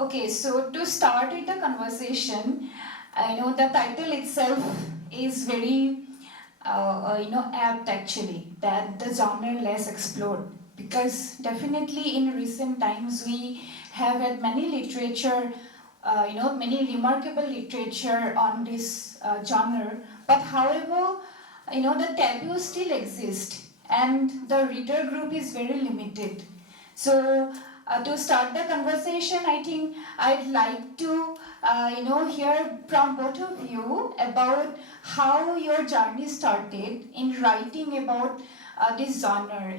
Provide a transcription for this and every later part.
Okay, so to start with the conversation, I know the title itself is very, apt actually, that the genre less explored. Because definitely in recent times we have had many literature, many remarkable literature on this genre. But however, the taboo still exists and the reader group is very limited. So to start the conversation, I think I'd like to, hear from both of you about how your journey started in writing about this genre,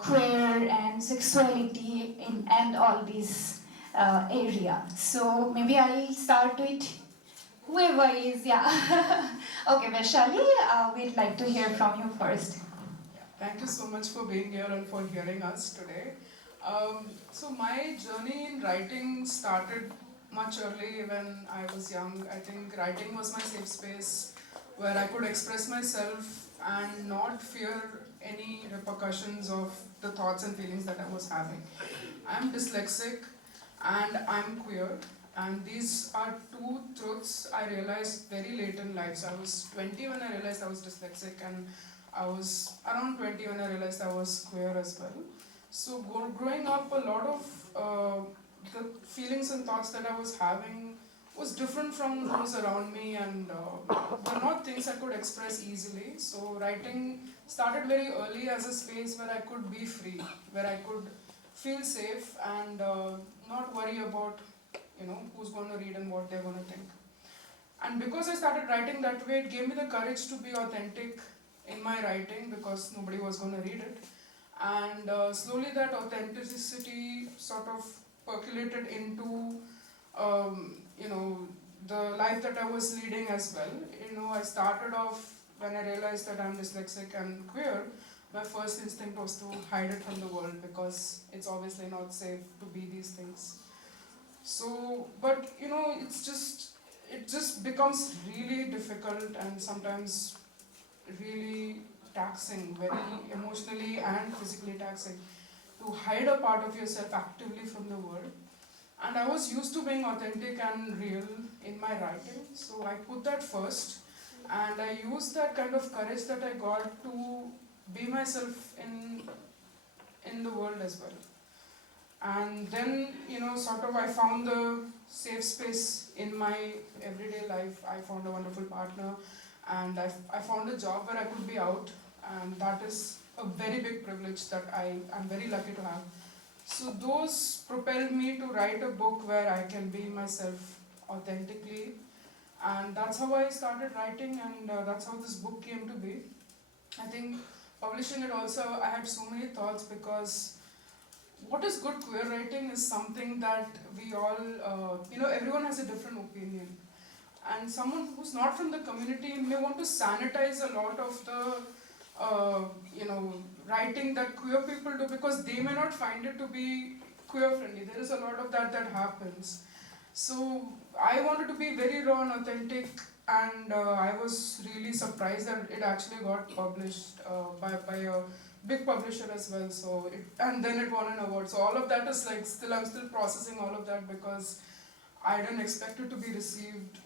queer and sexuality and all these area. So maybe I'll start with whoever is, yeah. Okay, Vaishali, we'd like to hear from you first. Thank you so much for being here and for hearing us today. So my journey in writing started much early when I was young. I think writing was my safe space where I could express myself and not fear any repercussions of the thoughts and feelings that I was having. I'm dyslexic and I'm queer, and these are two truths I realized very late in life. So I was 20 when I realized I was dyslexic, and I was around 20 when I realized I was queer as well. So growing up, a lot of the feelings and thoughts that I was having was different from those around me, and were not things I could express easily. So writing started very early as a space where I could be free, where I could feel safe and not worry about who's going to read and what they're going to think. And because I started writing that way, it gave me the courage to be authentic in my writing because nobody was going to read it. And slowly that authenticity sort of percolated into, the life that I was leading as well. I started off when I realized that I'm dyslexic and queer. My first instinct was to hide it from the world because it's obviously not safe to be these things. So, but it just becomes really difficult and sometimes really taxing, very emotionally and physically taxing, to hide a part of yourself actively from the world. And I was used to being authentic and real in my writing, so I put that first, and I used that kind of courage that I got to be myself in the world as well. And then, sort of I found the safe space in my everyday life. I found a wonderful partner, and I found a job where I could be out, and that is a very big privilege that I am very lucky to have. So those propelled me to write a book where I can be myself authentically, and that's how I started writing, and that's how this book came to be. I think publishing it also, I had so many thoughts because what is good queer writing is something that we all, everyone has a different opinion. And someone who's not from the community may want to sanitize a lot of the, writing that queer people do because they may not find it to be queer friendly. There is a lot of that happens. So I wanted to be very raw and authentic, and I was really surprised that it actually got published by a big publisher as well. So and then it won an award. So all of that is like I'm still processing all of that because I didn't expect it to be received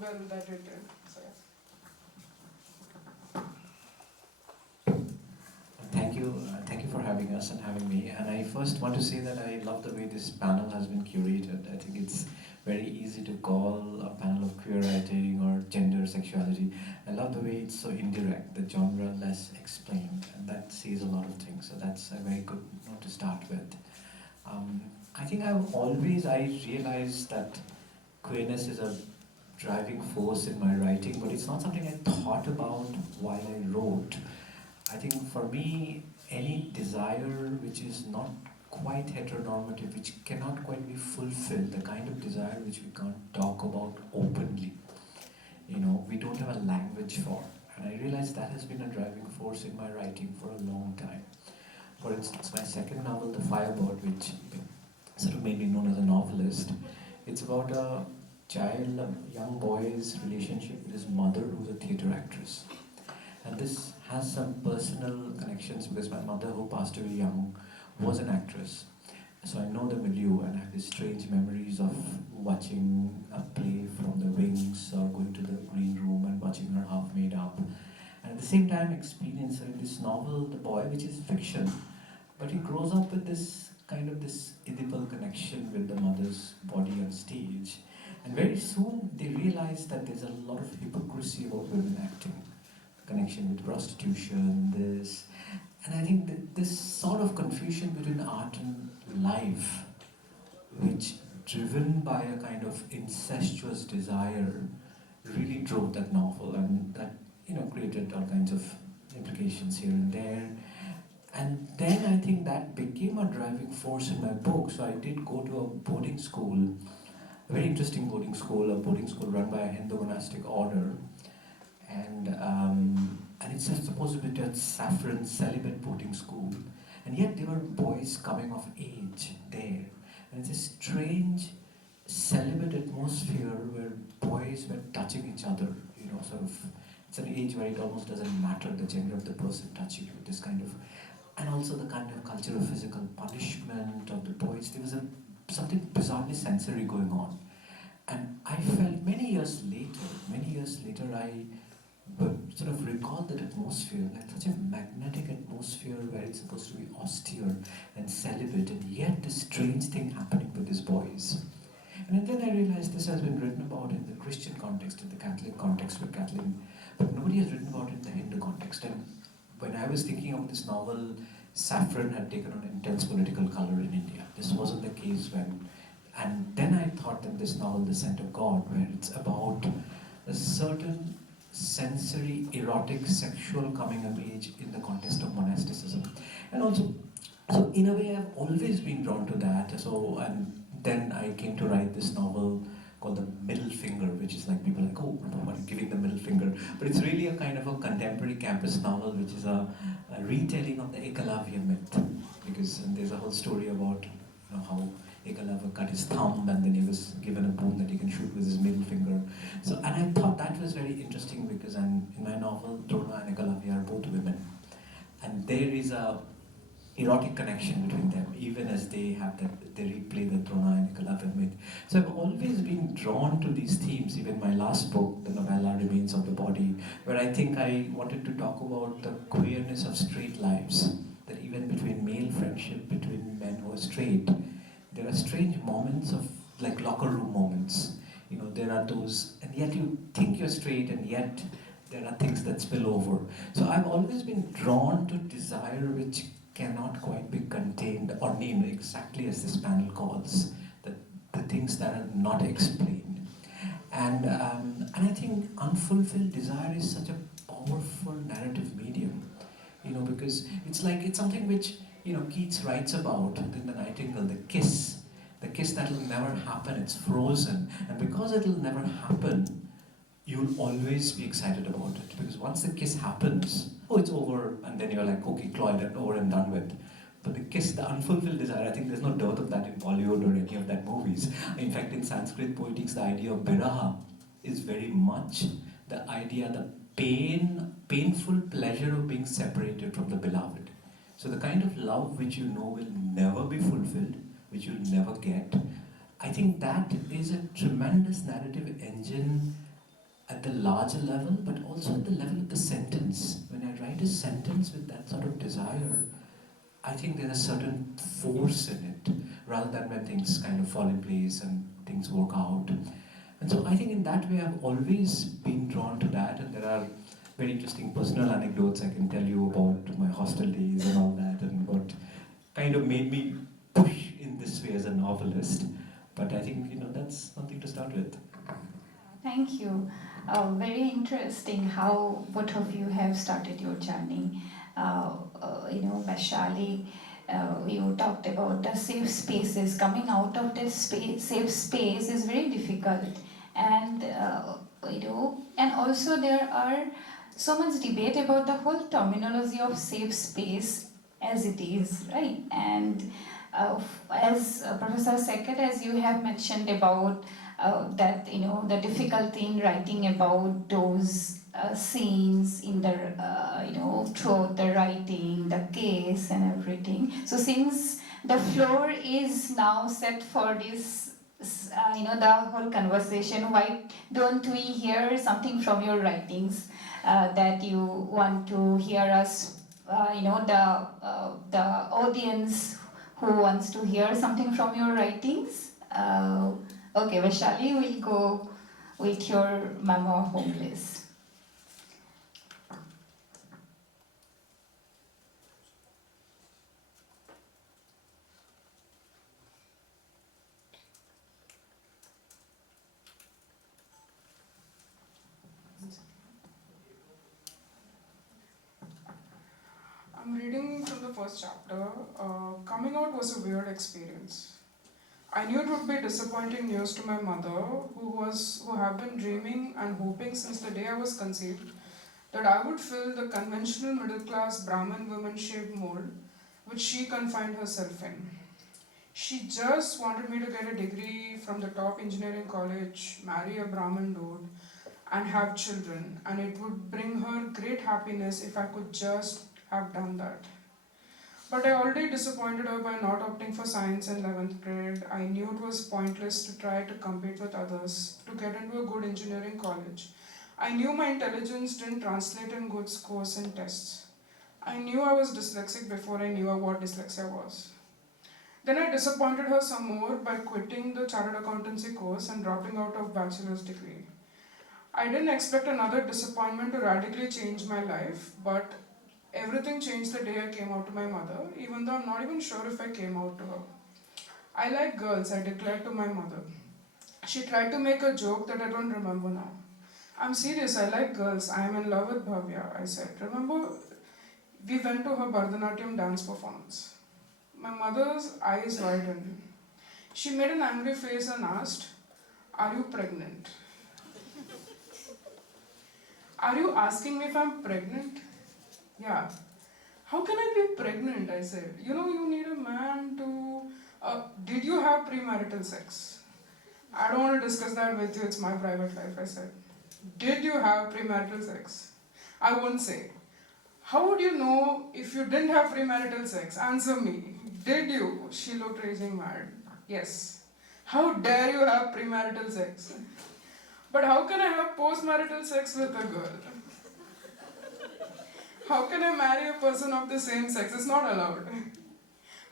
well that it did. So yeah. Thank you for having us and having me. And I first want to say that I love the way this panel has been curated. I think it's very easy to call a panel of queer writing or gender sexuality. I love the way it's so indirect, the genre less explained, and that says a lot of things. So that's a very good note to start with. I think I realized that queerness is a driving force in my writing, but it's not something I thought about while I wrote. I think for me, any desire which is not quite heteronormative, which cannot quite be fulfilled, the kind of desire which we can't talk about openly, we don't have a language for. And I realized that has been a driving force in my writing for a long time. For instance, my second novel, The Firebird, which sort of made me known as a novelist, it's about a young boy's relationship with his mother, who's a theatre actress. And this has some personal connections because my mother, who passed away young, was an actress. So I know the milieu, and I have these strange memories of watching a play from the wings or going to the green room and watching her half made up. And at the same time, experiencing this novel, The Boy, which is fiction, but he grows up with this kind of this Oedipal connection with the mother's body on stage. And very soon they realize that there's a lot of hypocrisy about women acting, connection with prostitution, this. And I think that this sort of confusion between art and life, which driven by a kind of incestuous desire, really drove that novel, and that created all kinds of implications here and there. And then I think that became a driving force in my book. So I did go to a boarding school, a very interesting a boarding school run by a Hindu monastic order, and it's supposed to be a saffron celibate boarding school, and yet there were boys coming of age there, and it's a strange celibate atmosphere where boys were touching each other, sort of. It's an age where it almost doesn't matter the gender of the person touching you. This kind of, and also the kind of culture of physical punishment of the boys. There was something bizarrely sensory going on, and I felt many years later, I sort of recall that atmosphere, like such a magnetic atmosphere where it's supposed to be austere and celibate, and yet this strange thing happening with these boys. And then I realized this has been written about in the Christian context, in the Catholic context with Catholic, but nobody has written about it in the Hindu context. And when I was thinking of this novel, saffron had taken on intense political color in India. This wasn't the case when, and then I thought that this novel, The Scent of God, where it's about a certain sensory, erotic, sexual coming of age in the context of monasticism. And also, so in a way I've always been drawn to that. So, and then I came to write this novel called The Middle Finger, which is like people are like, oh, what are you giving the middle finger? But it's really a kind of a contemporary campus novel, which is a retelling of the Ekalavya myth. Because there's a whole story about how Ekalavya cut his thumb and then he was given a boon that he can shoot with his middle finger. So, and I thought that was very interesting because in my novel, Drona and Ekalavya are both women. And there is a erotic connection between them, even as they replay the Drona and Ekalavya myth. So I've always been drawn to these themes. Even my last book, the novella Remains of the Body, where I think I wanted to talk about the queerness of straight lives. That even between male friendship, between men who are straight, there are strange moments of like locker room moments. There are those, and yet you think you're straight, and yet there are things that spill over. So I've always been drawn to desire which cannot quite be contained or named exactly as this panel calls, the things that are not explained. And I think unfulfilled desire is such a powerful narrative medium, because it's something which Keats writes about in The Nightingale, the kiss that'll never happen. It's frozen, and because it'll never happen, you'll always be excited about it, because once the kiss happens, oh, it's over, and then you're like, okay, cloyed and over and done with. But the kiss, the unfulfilled desire, I think there's no dearth of that in Bollywood or any of that movies. In fact, in Sanskrit poetics, the idea of biraha is very much the idea, the painful pleasure of being separated from the beloved. So the kind of love which will never be fulfilled, which you'll never get, I think that is a tremendous narrative engine at the larger level, but also at the level of the sentence. When I write a sentence with that sort of desire, I think there's a certain force in it, rather than when things kind of fall in place and things work out. And so I think in that way I've always been drawn to that, and there are very interesting personal anecdotes I can tell you about my hostel days and all that, and what kind of made me push in this way as a novelist. But I think that's something to start with. Thank you. Very interesting how both of you have started your journey. Vaishali, you talked about the safe spaces. Coming out of this safe space is very difficult, and and also there are so much debate about the whole terminology of safe space as it is, right? And as Professor SAIKAT, as you have mentioned about that the difficulty in writing about those scenes in the throughout the writing, the case and everything. So since the floor is now set for this, the whole conversation. Why don't we hear something from your writings that you want to hear us, the audience who wants to hear something from your writings? Okay, Vaishali, we'll go with your Mama Homeless. I'm reading from the first chapter. Coming out was a weird experience. I knew it would be disappointing news to my mother, who have been dreaming and hoping since the day I was conceived that I would fill the conventional middle class Brahmin woman shaped mold which she confined herself in. She just wanted me to get a degree from the top engineering college, marry a Brahmin dude, and have children, and it would bring her great happiness if I could just have done that. But I already disappointed her by not opting for science in 11th grade. I knew it was pointless to try to compete with others to get into a good engineering college. I knew my intelligence didn't translate in good scores in tests. I knew I was dyslexic before I knew what dyslexia was. Then I disappointed her some more by quitting the chartered accountancy course and dropping out of bachelor's degree. I didn't expect another disappointment to radically change my life, but everything changed the day I came out to my mother, even though I'm not even sure if I came out to her. I like girls, I declared to my mother. She tried to make a joke that I don't remember now. I'm serious, I like girls, I am in love with Bhavya, I said. Remember, we went to her Bharatanatyam dance performance. My mother's eyes widened. She made an angry face and asked, "Are you pregnant?" "Are you asking me if I'm pregnant?" "Yeah." "How can I be pregnant?" I said. You need a man to. Did you have premarital sex?" "I don't want to discuss that with you, it's my private life," I said. "Did you have premarital sex?" "I won't say." "How would you know if you didn't have premarital sex? Answer me. Did you?" She looked raging mad. "Yes." "How dare you have premarital sex?" "But how can I have postmarital sex with a girl?" "How can I marry a person of the same sex? It's not allowed."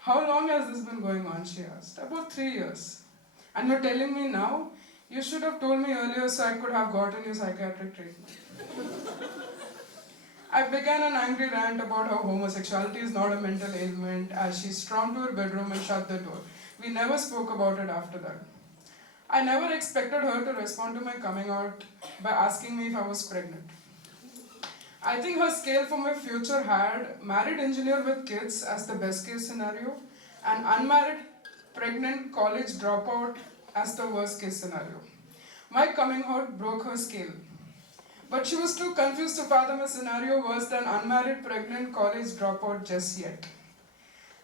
"How long has this been going on?" she asked. "About 3 years." "And you're telling me now? You should have told me earlier so I could have gotten you psychiatric treatment." I began an angry rant about how homosexuality is not a mental ailment as she stormed to her bedroom and shut the door. We never spoke about it after that. I never expected her to respond to my coming out by asking me if I was pregnant. I think her scale for my future had married engineer with kids as the best case scenario and unmarried pregnant college dropout as the worst case scenario. My coming out broke her scale. But she was too confused to fathom a scenario worse than unmarried pregnant college dropout just yet.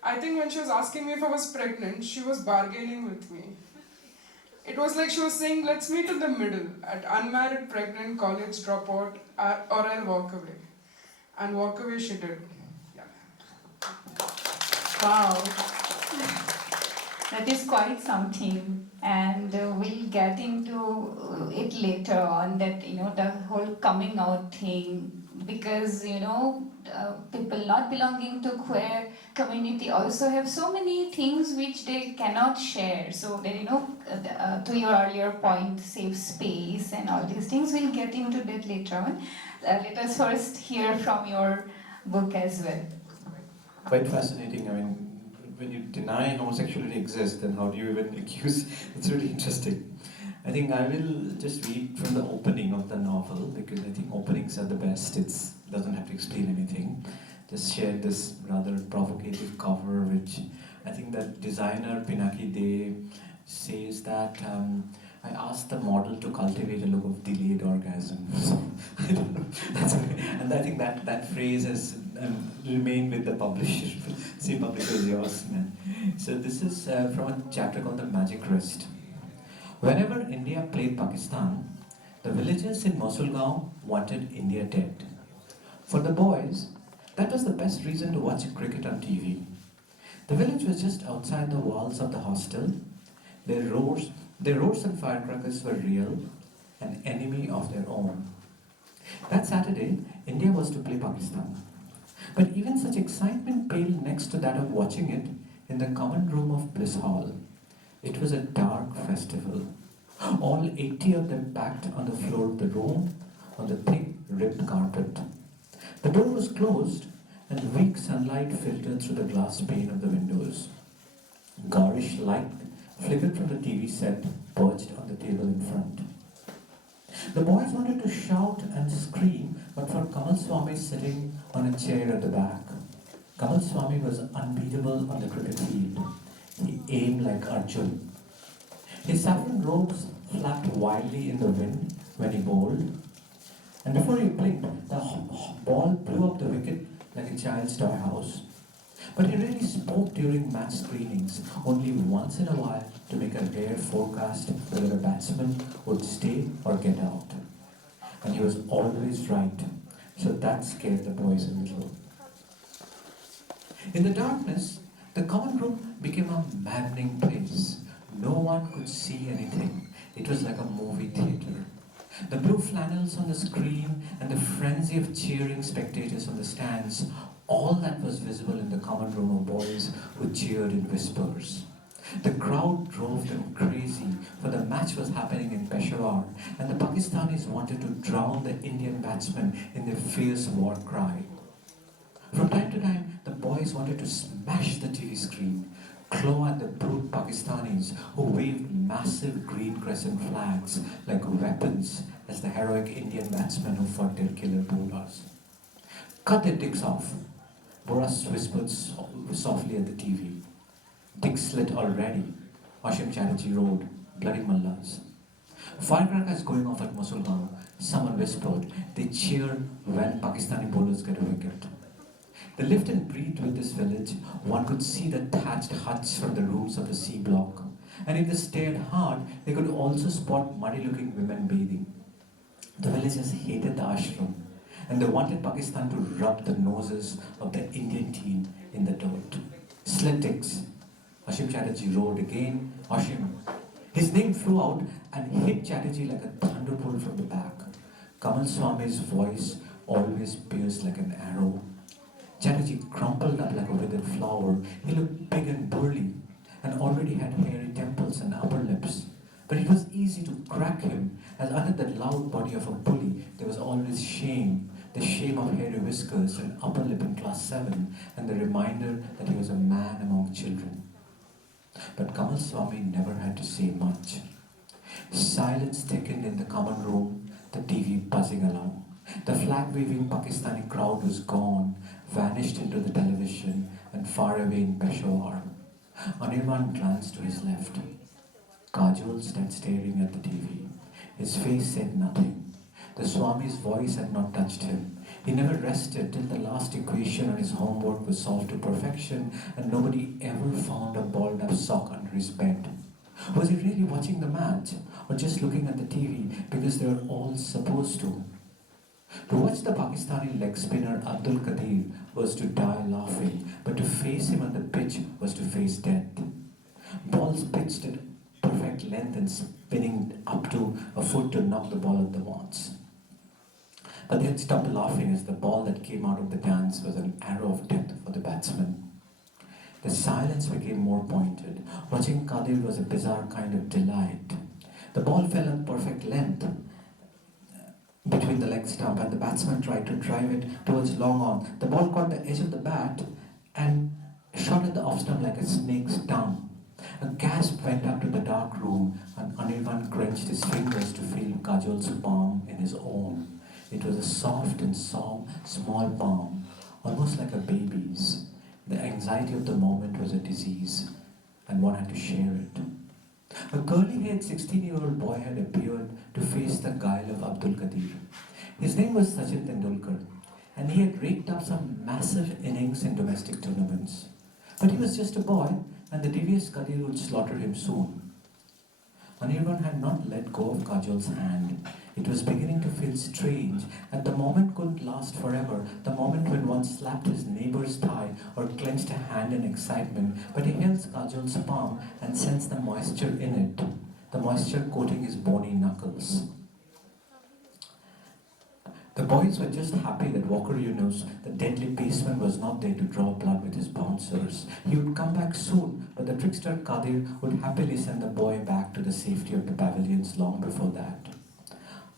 I think when she was asking me if I was pregnant, she was bargaining with me. It was like she was saying, let's meet in the middle at unmarried pregnant college dropout or I'll walk away. And walk away she did. Yeah. Wow, that is quite something, and we'll get into it later on. That the whole coming out thing, because people not belonging to queer community also have so many things which they cannot share. So that to your earlier point, safe space and all these things, we'll get into that later on. Let us first hear from your book as well. Quite fascinating. I mean, when you deny homosexuality exists, then how do you even accuse? It's really interesting. I think I will just read from the opening of the novel because I think openings are the best. It doesn't have to explain anything. Just share this rather provocative cover, which I think that designer Pinaki De says that I asked the model to cultivate a look of delayed orgasm. So I don't know. That's okay. And I think that phrase has remained with the publisher. See, publisher is yours, man. So this is from a chapter called The Magic Wrist. Whenever India played Pakistan, the villagers in Mosulgaon wanted India dead. For the boys, that was the best reason to watch cricket on TV. The village was just outside the walls of the hostel. Their roars and firecrackers were real, an enemy of their own. That Saturday, India was to play Pakistan. But even such excitement paled next to that of watching it in the common room of Bliss Hall. It was a dark festival. All 80 of them packed on the floor of the room on the thick ribbed carpet. The door was closed and weak sunlight filtered through the glass pane of the windows. Garish light flickered from the TV set perched on the table in front. The boys wanted to shout and scream, but for Kamal Swami sitting on a chair at the back. Kamal Swami was unbeatable on the cricket field. He aimed like Arjun. His saffron robes flapped wildly in the wind when he bowled, and before he blinked, the ball blew up the wicket like a child's toy house. But he really spoke during match screenings, only once in a while to make a rare forecast whether a batsman would stay or get out. And he was always right, so that scared the boys a little. In the darkness, the common room became a maddening place. No one could see anything. It was like a movie theater. The blue flannels on the screen and the frenzy of cheering spectators on the stands, all that was visible in the common room of boys who cheered in whispers. The crowd drove them crazy, for the match was happening in Peshawar, and the Pakistanis wanted to drown the Indian batsmen in their fierce war cry. From time to time, the boys wanted to smash the TV screen, claw at the brute Pakistanis who waved massive green crescent flags like weapons as the heroic Indian batsmen who fought their killer bowlers. Cut their dicks off, Boras whispered softly at the TV. Dicks slit already, Ashim Chatterjee Road, bloody mullahs. Firecrackers going off at Musulman, someone whispered. They cheer when Pakistani bowlers get a wicket. They lived and breathed with this village. One could see the thatched huts from the roofs of the C block. And if they stared hard, they could also spot muddy-looking women bathing. The villagers hated the ashram, and they wanted Pakistan to rub the noses of the Indian team in the dirt. Slit dicks. Ashim Chatterjee roared again. Ashim. His name flew out and hit Chatterjee like a thunderbolt from the back. Kamal Swami's voice always pierced like an arrow. Chatterjee crumpled up like a withered flower. He looked big and burly and already had hairy temples and upper lips. But it was easy to crack him, as under the loud body of a bully there was always shame, the shame of hairy whiskers and upper lip in class 7, and the reminder that he was a man among children. But Kamal Swami never had to say much. Silence thickened in the common room, the TV buzzing along. The flag-waving Pakistani crowd was gone, vanished into the television and far away in Peshawar. Anirban glanced to his left. Kajol stood staring at the TV. His face said nothing. The Swami's voice had not touched him. He never rested till the last equation on his homework was solved to perfection and nobody ever found a balled up sock under his bed. Was he really watching the match or just looking at the TV because they were all supposed to? To watch the Pakistani leg spinner Abdul Qadir was to die laughing, but to face him on the pitch was to face death. Balls pitched at perfect length and spinning up to a foot to knock the ball at the once. But they had stopped laughing as the ball that came out of the dance was an arrow of death for the batsman. The silence became more pointed. Watching Qadir was a bizarre kind of delight. The ball fell at perfect length between the leg stump and the batsman tried to drive it towards long on. The ball caught the edge of the bat and shot at the off stump like a snake's tongue. A gasp went up to the dark room and Anirban clenched his fingers to feel Kajol's palm in his own. It was a soft and small palm, almost like a baby's. The anxiety of the moment was a disease, and one had to share it. A curly-haired 16-year-old boy had appeared to face the guile of Abdul Qadir. His name was Sachin Tendulkar, and he had raked up some massive innings in domestic tournaments. But he was just a boy, and the devious Qadir would slaughter him soon. Anirban had not let go of Kajol's hand. It was beginning to feel strange, and the moment couldn't last forever. The moment when one slapped his neighbor's thigh or clenched a hand in excitement, but he held Kajol's palm and sensed the moisture in it, the moisture coating his bony knuckles. The boys were just happy that Walker Yunus, the deadly baseman, was not there to draw blood with his bouncers. He would come back soon, but the trickster Kadir would happily send the boy back to the safety of the pavilions long before that.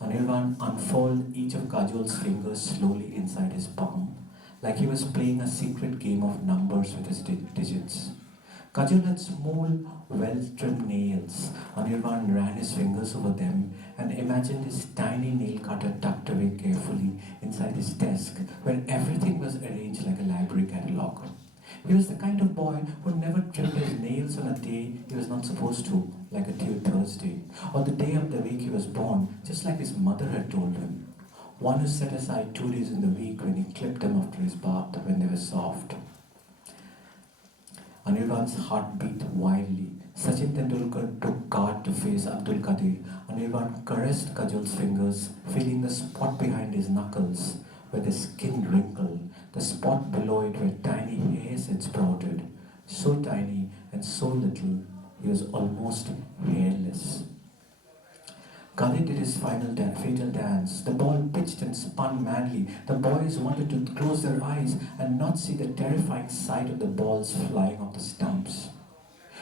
Anirban unfolded each of Kajol's fingers slowly inside his palm, like he was playing a secret game of numbers with his digits. Kajol had smooth, well-trimmed nails. Anirban ran his fingers over them and imagined his tiny nail cutter tucked away carefully inside his desk, where everything was arranged like a library catalogue. He was the kind of boy who never trimmed his nails on a day he was not supposed to, like a Thursday, or the day of the week he was born, just like his mother had told him. One who set aside 2 days in the week when he clipped them after his bath when they were soft. Anirban's heart beat wildly. Sachin Tendulkar took guard to face Abdul Qadir. Anirban caressed Kajol's fingers, feeling the spot behind his knuckles, where the skin wrinkled, the spot below it where tiny hairs had sprouted. So tiny and so little, he was almost hairless. Khalid did his fatal dance. The ball pitched and spun madly. The boys wanted to close their eyes and not see the terrifying sight of the balls flying off the stumps.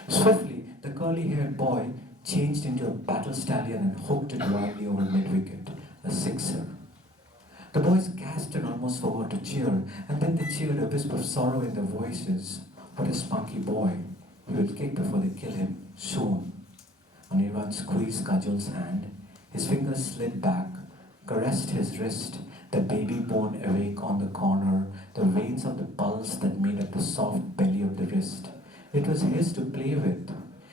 Swiftly, the curly-haired boy changed into a battle stallion and hooked it wildly over mid-wicket, a sixer. The boys gasped and almost forgot to cheer, and then they cheered, a wisp of sorrow in their voices. What a spunky boy. We will kick before they kill him, soon. Anirban squeezed Kajol's hand. His fingers slid back, caressed his wrist, the baby bone awake on the corner, the veins of the pulse that made up the soft belly of the wrist. It was his to play with.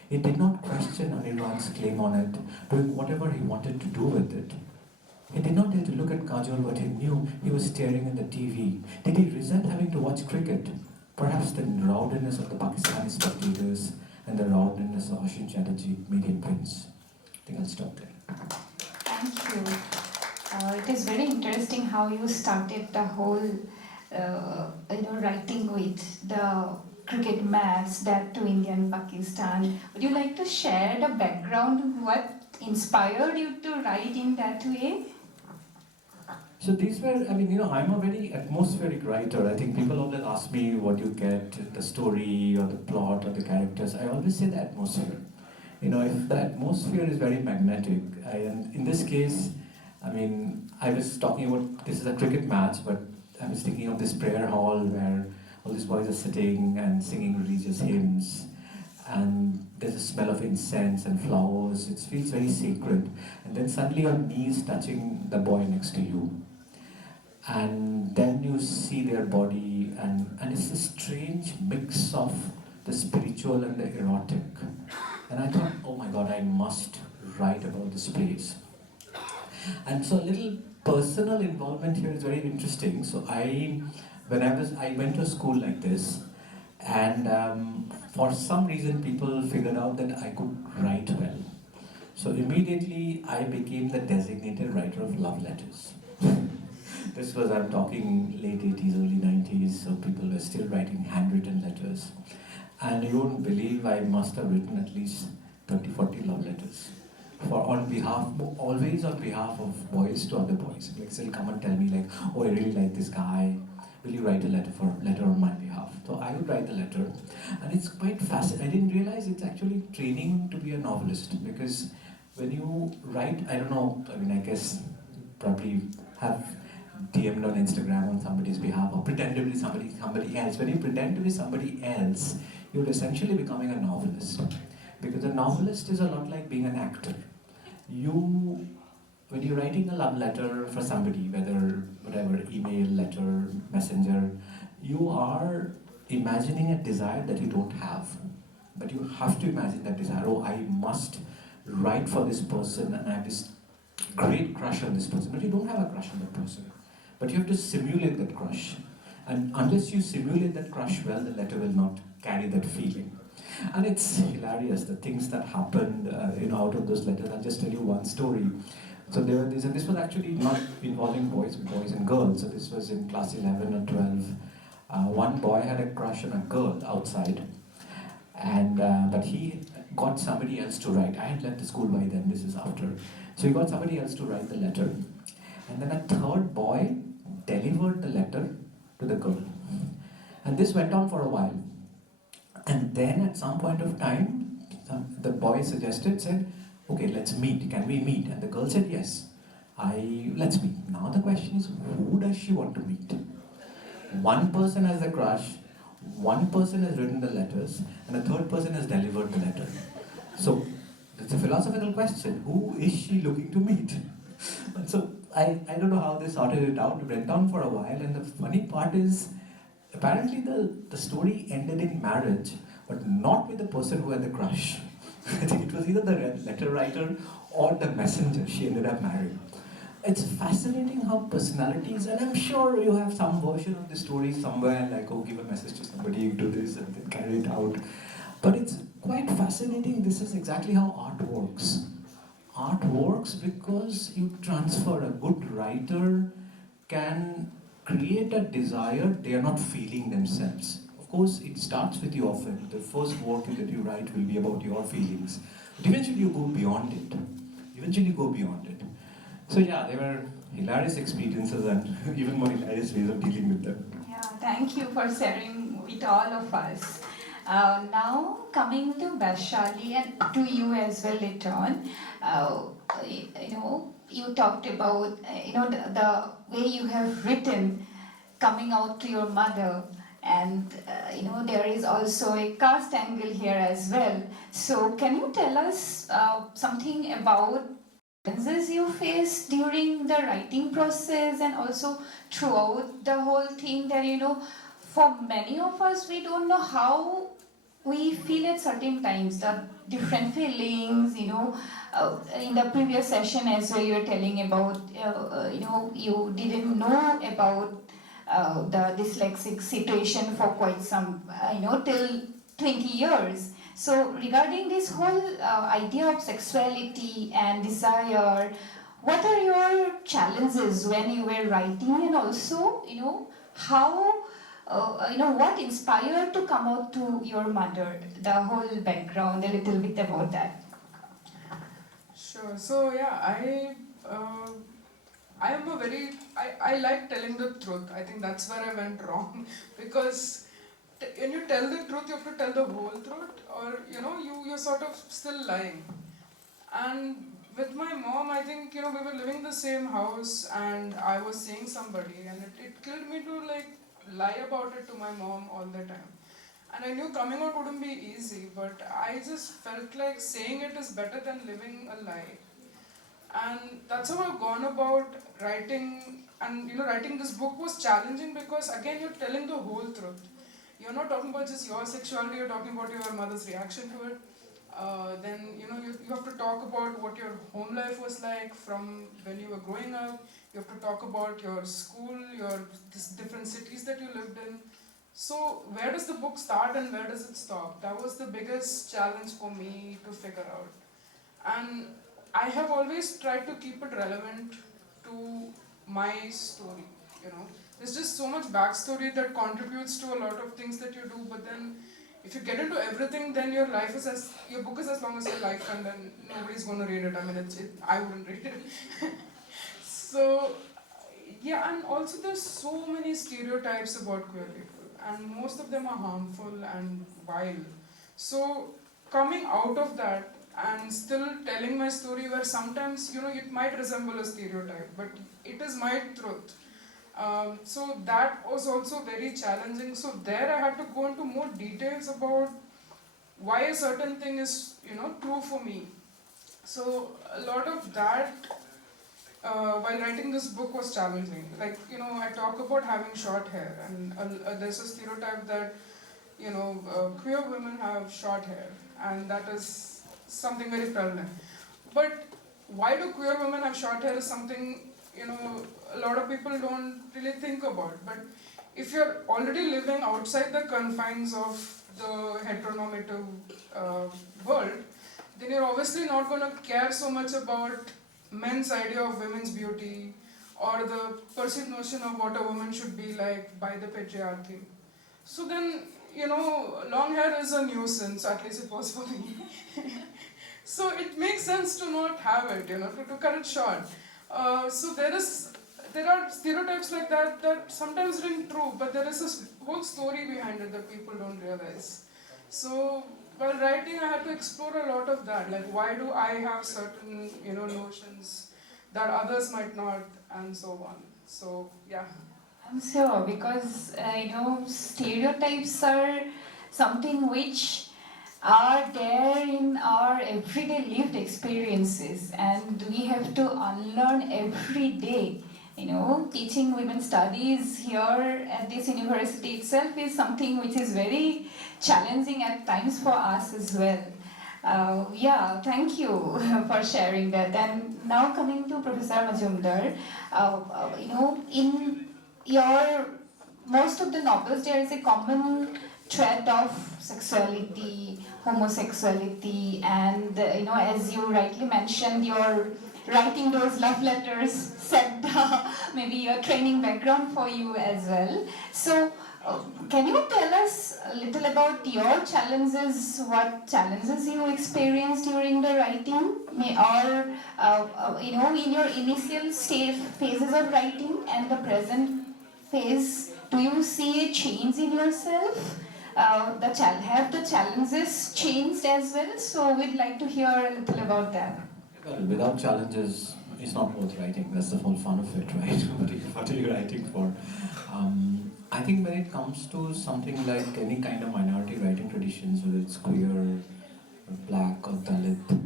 It did not question Anirban's claim on it, doing whatever he wanted to do with it. He did not dare to look at Kajol, but he knew he was staring at the TV. Did he resent having to watch cricket? Perhaps the rowdiness of the Pakistani spectators and the rowdiness of Ashin Chatterjee made him wince. I think I'll stop there. Thank you. It is very interesting how you started the whole, writing with the cricket match that to India and Pakistan. Would you like to share the background? What inspired you to write in that way? So these were, I'm a very atmospheric writer. I think people always ask me what you get, the story or the plot or the characters. I always say the atmosphere. If the atmosphere is very magnetic, and in this case, I was talking about, this is a cricket match, but I was thinking of this prayer hall where all these boys are sitting and singing religious hymns, and there's a smell of incense and flowers. It feels very sacred. And then suddenly your knees touching the boy next to you. And then you see their body, and it's a strange mix of the spiritual and the erotic. And I thought, oh my God, I must write about this place. And so a little personal involvement here is very interesting. So I went to a school like this, and for some reason people figured out that I could write well. So immediately I became the designated writer of love letters. This was, I'm talking late 80s, early 90s, so people were still writing handwritten letters. And you won't believe I must have written at least 30, 40 love letters. Always on behalf of boys to other boys. Like, they'll come and tell me like, oh, I really like this guy. Will you write a letter on my behalf? So I would write the letter. And it's quite fascinating. I didn't realize it's actually training to be a novelist, because when you write, I don't know, I guess you probably have DM'd on Instagram on somebody's behalf or pretend to be somebody else. When you pretend to be somebody else, you're essentially becoming a novelist. Because a novelist is a lot like being an actor. When you're writing a love letter for somebody, whatever, email, letter, messenger, you are imagining a desire that you don't have. But you have to imagine that desire. Oh, I must write for this person and I have this great crush on this person. But you don't have a crush on that person. But you have to simulate that crush. And unless you simulate that crush well, the letter will not carry that feeling. And it's hilarious, the things that happened out of those letters. I'll just tell you one story. So there were these, and this was actually not involving boys and girls. So this was in class 11 or 12. One boy had a crush on a girl outside, and but he got somebody else to write. I had left the school by then. This is after. So he got somebody else to write the letter, and then a third boy delivered the letter to the girl, and this went on for a while. And then at some point of time, the boy said, okay, let's meet. Can we meet? And the girl said, yes. Let's meet. Now the question is, who does she want to meet? One person has the crush, one person has written the letters, and a third person has delivered the letter. So it's a philosophical question. Who is she looking to meet? So I don't know how they sorted it out. It went on for a while, and the funny part is, apparently the story ended in marriage, but not with the person who had the crush. I think it was either the letter writer or the messenger she ended up marrying. It's fascinating how personalities, and I'm sure you have some version of the story somewhere, like, oh, give a message to somebody, do this, and then carry it out. But it's quite fascinating. This is exactly how art works. Art works because you transfer. A good writer can create a desire they are not feeling themselves. Of course, it starts with you often. The first work that you write will be about your feelings. But eventually you go beyond it. So yeah, they were hilarious experiences and even more hilarious ways of dealing with them. Yeah, thank you for sharing with all of us. Now coming to Vaishali and to you as well later on, you talked about the way you have written coming out to your mother, and there is also a caste angle here as well. So can you tell us something about challenges you face during the writing process and also throughout the whole thing, that for many of us we don't know how we feel at certain times, the different feelings, in the previous session as well you were telling about you didn't know about the dyslexic situation for quite some till 20 years. So regarding this whole idea of sexuality and desire, what are your challenges when you were writing, and also how what inspired to come out to your mother, the whole background, a little bit about that. Sure. So yeah, I am a very I like telling the truth. I think that's where I went wrong because when you tell the truth, you have to tell the whole truth, or you're sort of still lying. And with my mom, I think we were living in the same house, and I was seeing somebody, and it killed me to lie about it to my mom all the time. And I knew coming out wouldn't be easy, but I just felt like saying it is better than living a lie. And that's how I've gone about writing. And writing this book was challenging because again you're telling the whole truth. You're not talking about just your sexuality, you're talking about your mother's reaction to it. Then you have to talk about what your home life was like from when you were growing up. You have to talk about your school, your different cities that you lived in. So where does the book start and where does it stop? That was the biggest challenge for me to figure out. And I have always tried to keep it relevant to my story. There's just so much backstory that contributes to a lot of things that you do, but then if you get into everything, then your book is as long as your life, and then nobody's going to read it. I mean, I wouldn't read it. So yeah, and also there's so many stereotypes about queer people, and most of them are harmful and vile. So coming out of that and still telling my story, where sometimes it might resemble a stereotype, but it is my truth. So that was also very challenging. So there I had to go into more details about why a certain thing is true for me. So a lot of that while writing this book was challenging. I talk about having short hair, and there's a stereotype that queer women have short hair, and that is something very prevalent. But why do queer women have short hair is something a lot of people don't really think about. But if you're already living outside the confines of the heteronormative world, then you're obviously not going to care so much about men's idea of women's beauty or the perceived notion of what a woman should be like by the patriarchy. So then, long hair is a nuisance, at least it was for me. So it makes sense to not have it, to cut it short. So there are stereotypes like that sometimes ring true, but there is a whole story behind it that people don't realize. So while writing, I had to explore a lot of that. Like, why do I have certain, notions that others might not, and so on. So yeah. I'm sure because stereotypes are something which are there in our everyday lived experiences, and we have to unlearn every day. Teaching women studies here at this university itself is something which is very challenging at times for us as well. Yeah, thank you for sharing that. And now coming to Professor Majumdar, in your most of the novels there is a common thread of sexuality, homosexuality, and as you rightly mentioned, you're writing those love letters set maybe a training background for you as well. So can you tell us a little about your challenges, what challenges you experienced during the writing, or in your initial phases of writing and the present phase, do you see a change in yourself? Have the challenges changed as well? So we'd like to hear a little about that. Well, without challenges, it's not worth writing. That's the whole fun of it, right? What are you writing for? I think when it comes to something like any kind of minority writing traditions, whether it's queer, or black, or Dalit,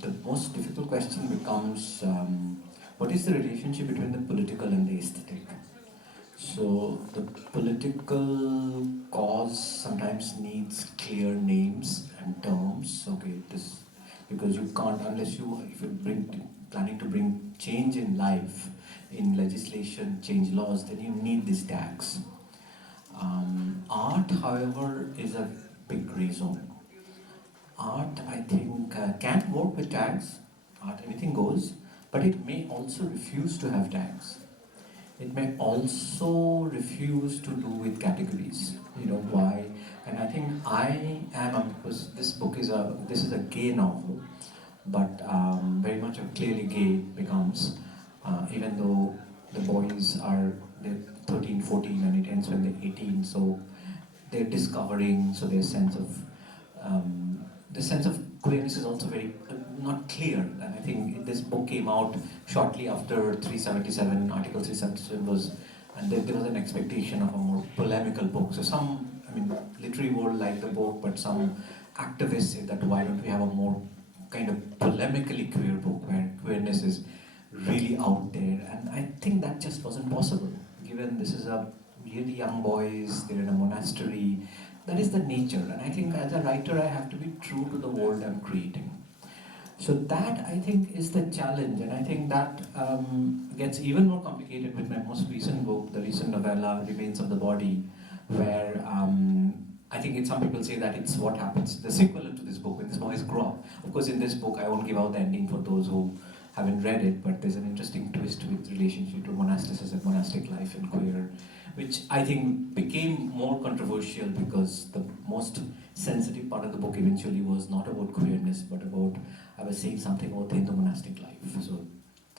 the most difficult question becomes what is the relationship between the political and the aesthetic? So the political cause sometimes needs clear names and terms. Okay, this because you can't unless if you're planning to bring change in life, in legislation, change laws, then you need these tags. Art, however, is a big gray zone. Art, I think, can work with tags. Art, anything goes, but it may also refuse to have tags. It may also refuse to do with categories. Why? And I think because this is a gay novel, but very much of clearly gay becomes, even though the boys they're 13, 14, and it ends when they're 18, so they're discovering, so their sense of queerness is also very not clear. And I think this book came out shortly after 377, Article 377 was, and there was an expectation of a more polemical book. So literary world liked the book, but some activists said that why don't we have a more kind of polemically queer book where queerness is really out there. And I think that just wasn't possible, given this is a really young boys, they're in a monastery. That is the nature, and I think as a writer I have to be true to the world I'm creating. So that, I think, is the challenge, and I think that gets even more complicated with my most recent book, the recent novella, Remains of the Body, where I think some people say that it's what happens, the sequel to this book, when these boys grow up. Of course, in this book, I won't give out the ending for those who haven't read it, but there's an interesting twist with relationship to monasticism, monastic life, and queer, which I think became more controversial because the most sensitive part of the book eventually was not about queerness, but about, I was saying something about the Hindu monastic life. So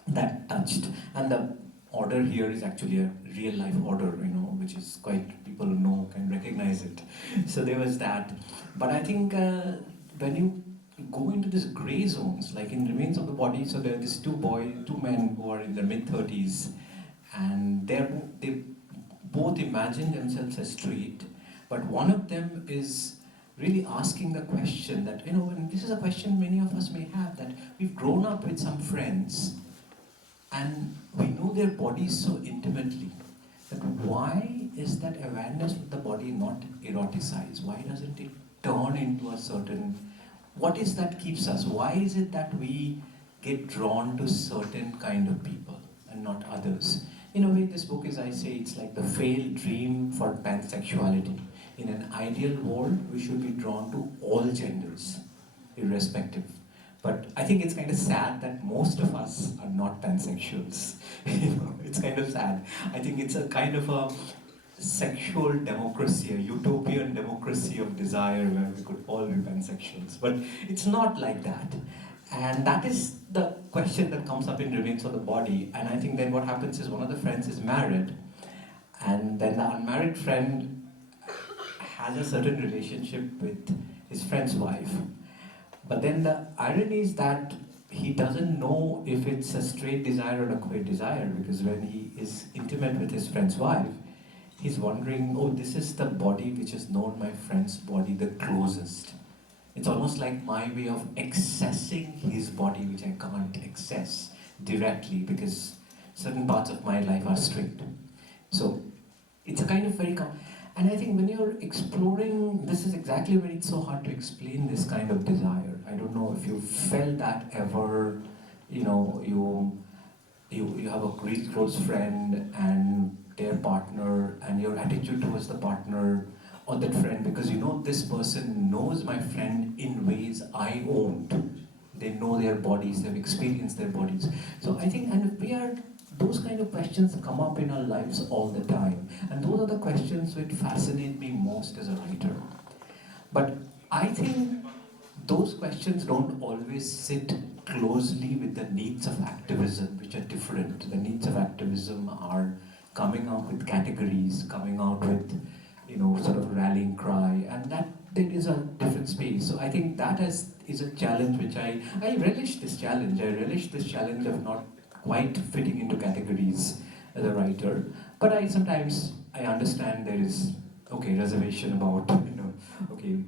that touched. And the order here is actually a real life order, which is quite, people know, can recognize it. So there was that. But I think when you go into these gray zones, like in Remains of the Body, so there are these two men who are in their mid-30s, and they both imagine themselves as straight, but one of them is really asking the question that, and this is a question many of us may have, that we've grown up with some friends and we know their bodies so intimately, that why is that awareness of the body not eroticized? Why doesn't it turn into a certain, what is that keeps us? Why is it that we get drawn to certain kind of people and not others? In a way, this book is, I say, it's like the failed dream for pansexuality. in an ideal world, we should be drawn to all genders, irrespective. But I think it's kind of sad that most of us are not pansexuals. It's kind of sad. I think it's a kind of a sexual democracy, a utopian democracy of desire where we could all be pansexuals. But it's not like that. And that is the question that comes up in Remains of the Body. And I think then what happens is one of the friends is married, and then the unmarried friend has a certain relationship with his friend's wife. But then the irony is that he doesn't know if it's a straight desire or a queer desire, because when he is intimate with his friend's wife, he's wondering, oh, this is the body which has known my friend's body the closest. It's almost like my way of accessing his body, which I can't access directly because certain parts of my life are straight. So it's a kind of very and I think when you're exploring, this is exactly where it's so hard to explain this kind of desire. I don't know if you felt that ever. You have a great close friend and their partner, and your attitude towards the partner or that friend, because you know this person knows my friend in ways I won't. They know their bodies, they've experienced their bodies. So I think, and those kind of questions come up in our lives all the time. And those are the questions which fascinate me most as a writer. But I think those questions don't always sit closely with the needs of activism, which are different. The needs of activism are coming out with categories, coming out with, sort of rallying cry, and that there is a different space. So I think that is a challenge which I relish this challenge. I relish this challenge of not quite fitting into categories as a writer. But I sometimes understand there is reservation about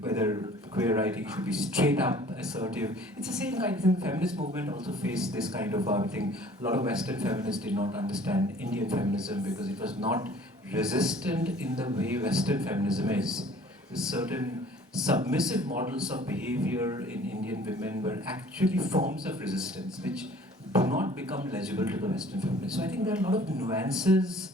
whether queer writing should be straight up assertive. It's the same kind of thing. The feminist movement also faced this kind of thing. A lot of Western feminists did not understand Indian feminism because it was not resistant in the way Western feminism is. There's certain submissive models of behavior in Indian women were actually forms of resistance which do not become legible to the Western feminists. So I think there are a lot of nuances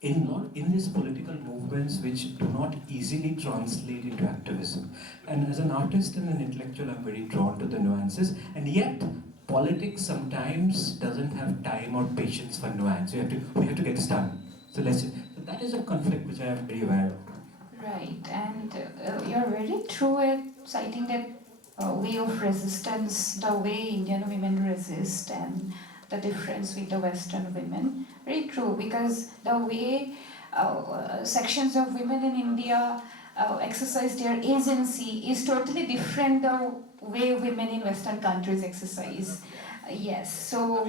in these political movements which do not easily translate into activism. And as an artist and an intellectual, I'm very drawn to the nuances. And yet, politics sometimes doesn't have time or patience for nuance. We have to get this done. So that is a conflict which I am very aware of. Right, and you're very true at citing that way of resistance, the way Indian women resist, and the difference with the Western women. Very true, because the way sections of women in India exercise their agency is totally different the way women in Western countries exercise. Yes, so.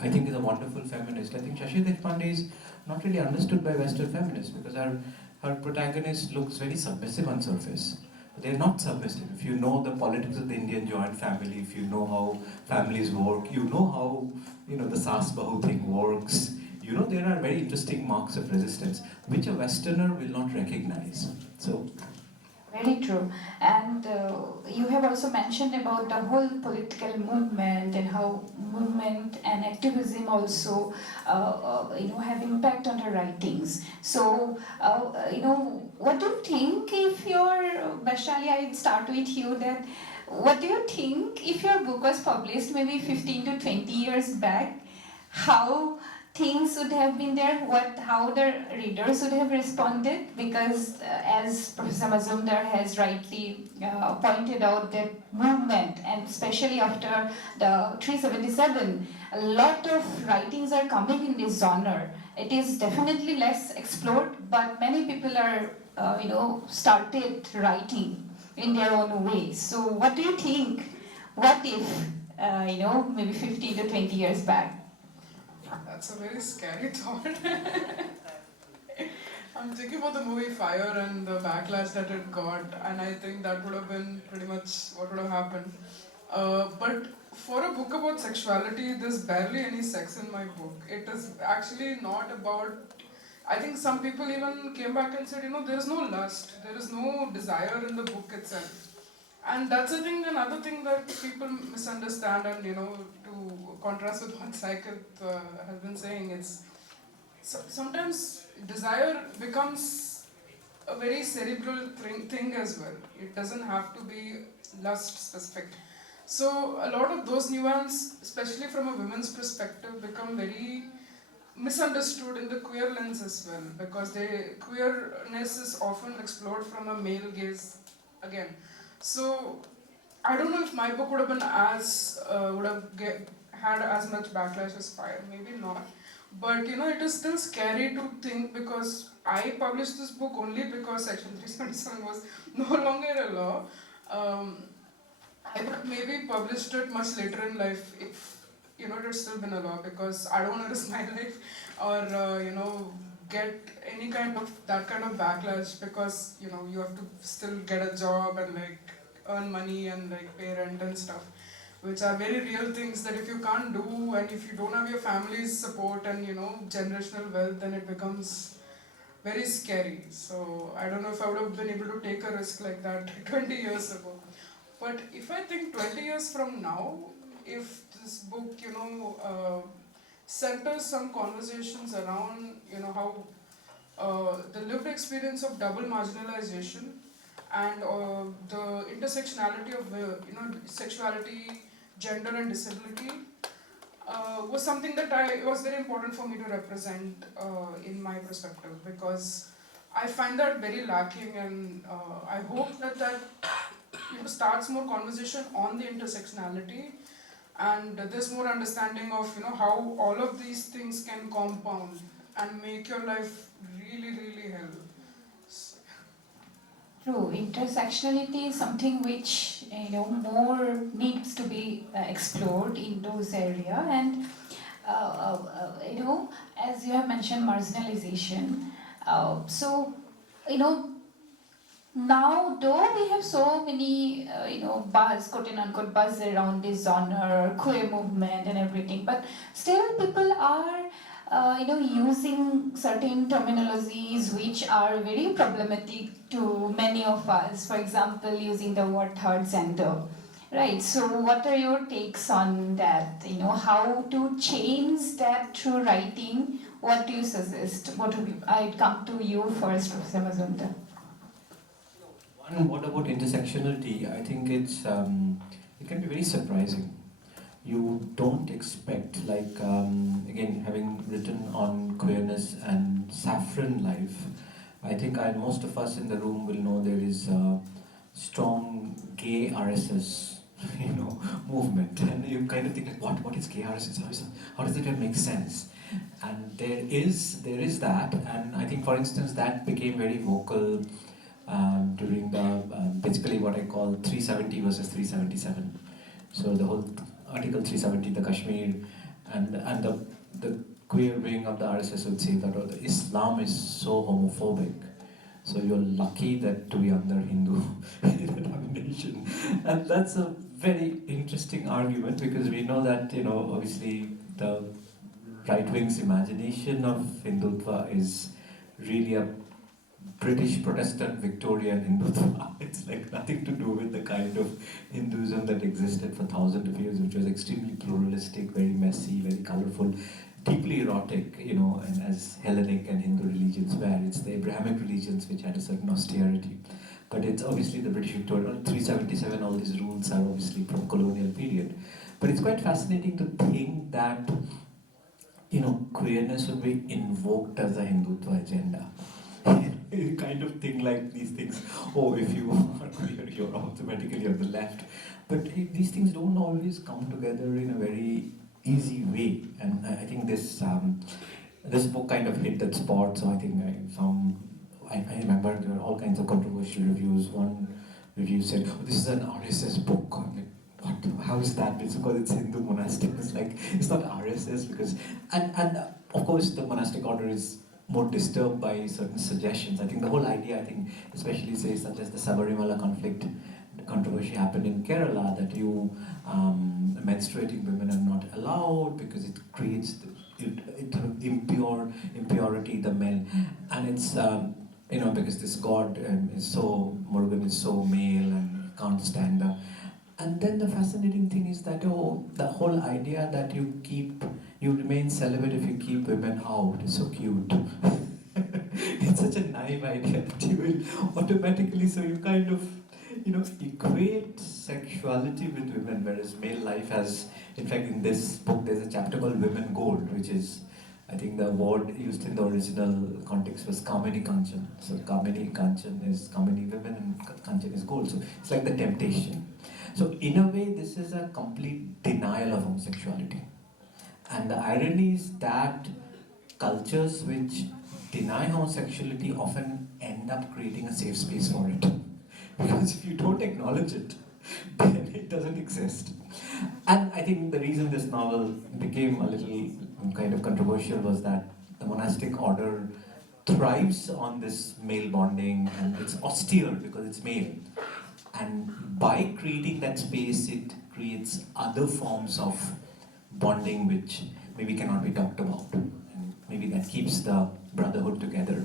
I think is a wonderful feminist. I think Shashi Deshpande is not really understood by Western feminists because her protagonist looks very submissive on surface. They're not submissive. If you know the politics of the Indian joint family, if you know how families work, you know how the Sas Bahu thing works. There are very interesting marks of resistance which a Westerner will not recognize. So. Very true. And you have also mentioned about the whole political movement and how movement and activism also, have impact on the writings. So, what do you think if Vaishali, I'll start with you, that what do you think if your book was published maybe 15 to 20 years back, how things would have been there, how the readers would have responded? Because as Professor Majumdar has rightly pointed out, that movement, and especially after the 377, a lot of writings are coming in this genre. It is definitely less explored, but many people are started writing in their own way. So what do you think? What if maybe 15 to 20 years back? That's a very scary thought. I'm thinking about the movie Fire and the backlash that it got, and I think that would have been pretty much what would have happened. But for a book about sexuality, there's barely any sex in my book. It is actually not about. I think some people even came back and said, there is no lust, there is no desire in the book itself. And that's another thing that people misunderstand, and to contrast with what SAIKAT has been saying, it's sometimes desire becomes a very cerebral thing as well. It doesn't have to be lust specific. So a lot of those nuance, especially from a women's perspective, become very misunderstood in the queer lens as well, because queerness is often explored from a male gaze again. So I don't know if my book would have been as had as much backlash as Fire, maybe not. But it is still scary to think, because I published this book only because Section 377 was no longer a law. Um, I would have maybe published it much later in life if it had still been a law, because I don't want to risk my life or get any kind of that kind of backlash, because you have to still get a job and like earn money and like pay rent and stuff, which are very real things that if you can't do, and if you don't have your family's support and generational wealth, then it becomes very scary. So I don't know if I would have been able to take a risk like that 20 years ago. But if I think 20 years from now, if this book, centers some conversations around, how the lived experience of double marginalization and the intersectionality of, sexuality, gender, and disability was something that it was very important for me to represent in my perspective, because I find that very lacking, and I hope that starts more conversation on the intersectionality, and there's more understanding of how all of these things can compound and make your life really, really hell. True, intersectionality is something which more needs to be explored in those area, and as you have mentioned, marginalization. So now, though we have so many buzz, quote and unquote, buzz around this genre, queer movement and everything, but still people are using certain terminologies which are very problematic to many of us. For example, using the word third gender. Right, so what are your takes on that? How to change that through writing? What do you suggest? I'd come to you first, Professor Majumdar. What about intersectionality? I think it can be very surprising. You don't expect, like, again, having written on queerness and saffron life, I think most of us in the room will know there is a strong gay RSS, movement, and you kind of think like, what is gay RSS? How does it even make sense? And there is that, and I think, for instance, that became very vocal during the basically what I call 370 versus 377. So the whole Article 370, the Kashmir, and the queer wing of the RSS would say that the Islam is so homophobic. So you're lucky that to be under Hindu denomination, and that's a very interesting argument, because we know that obviously the right wing's imagination of Hindutva is really a British Protestant Victorian Hindutva. It's like nothing to do with the kind of Hinduism that existed for thousands of years, which was extremely pluralistic, very messy, very colorful, deeply erotic, and as Hellenic and Hindu religions were. It's the Abrahamic religions which had a certain austerity. But it's obviously the British Victorian, 377, all these rules are obviously from colonial period. But it's quite fascinating to think that, queerness would be invoked as a Hindutva agenda. You kind of think like these things, if you are queer, you're automatically on the left. But these things don't always come together in a very easy way. And I think this book kind of hit that spot. So I think I remember there were all kinds of controversial reviews. One review said, this is an RSS book. I'm like, what? How is that? It's because it's Hindu monastic. It's like, it's not RSS because, and of course the monastic order is more disturbed by certain suggestions. I think the whole idea, especially say such as the Sabarimala controversy happened in Kerala, that menstruating women are not allowed because it creates impurity, the men, and it's because this god Murugan is so male and can't stand the. And then the fascinating thing is that the whole idea that you remain celibate if you keep women out is so cute. it's such a naive idea that you will automatically, so you kind of, equate sexuality with women, whereas male life has, in fact, in this book, there's a chapter called Women Gold, which is, I think the word used in the original context was Kamini Kanchan. So Kamini Kanchan is Kamini women and Kanchan is gold. So it's like the temptation. So in a way, this is a complete denial of homosexuality. And the irony is that cultures which deny homosexuality often end up creating a safe space for it. Because if you don't acknowledge it, then it doesn't exist. And I think the reason this novel became a little kind of controversial was that the monastic order thrives on this male bonding, and it's austere because it's male. And by creating that space, it creates other forms of bonding which maybe cannot be talked about. And maybe that keeps the brotherhood together.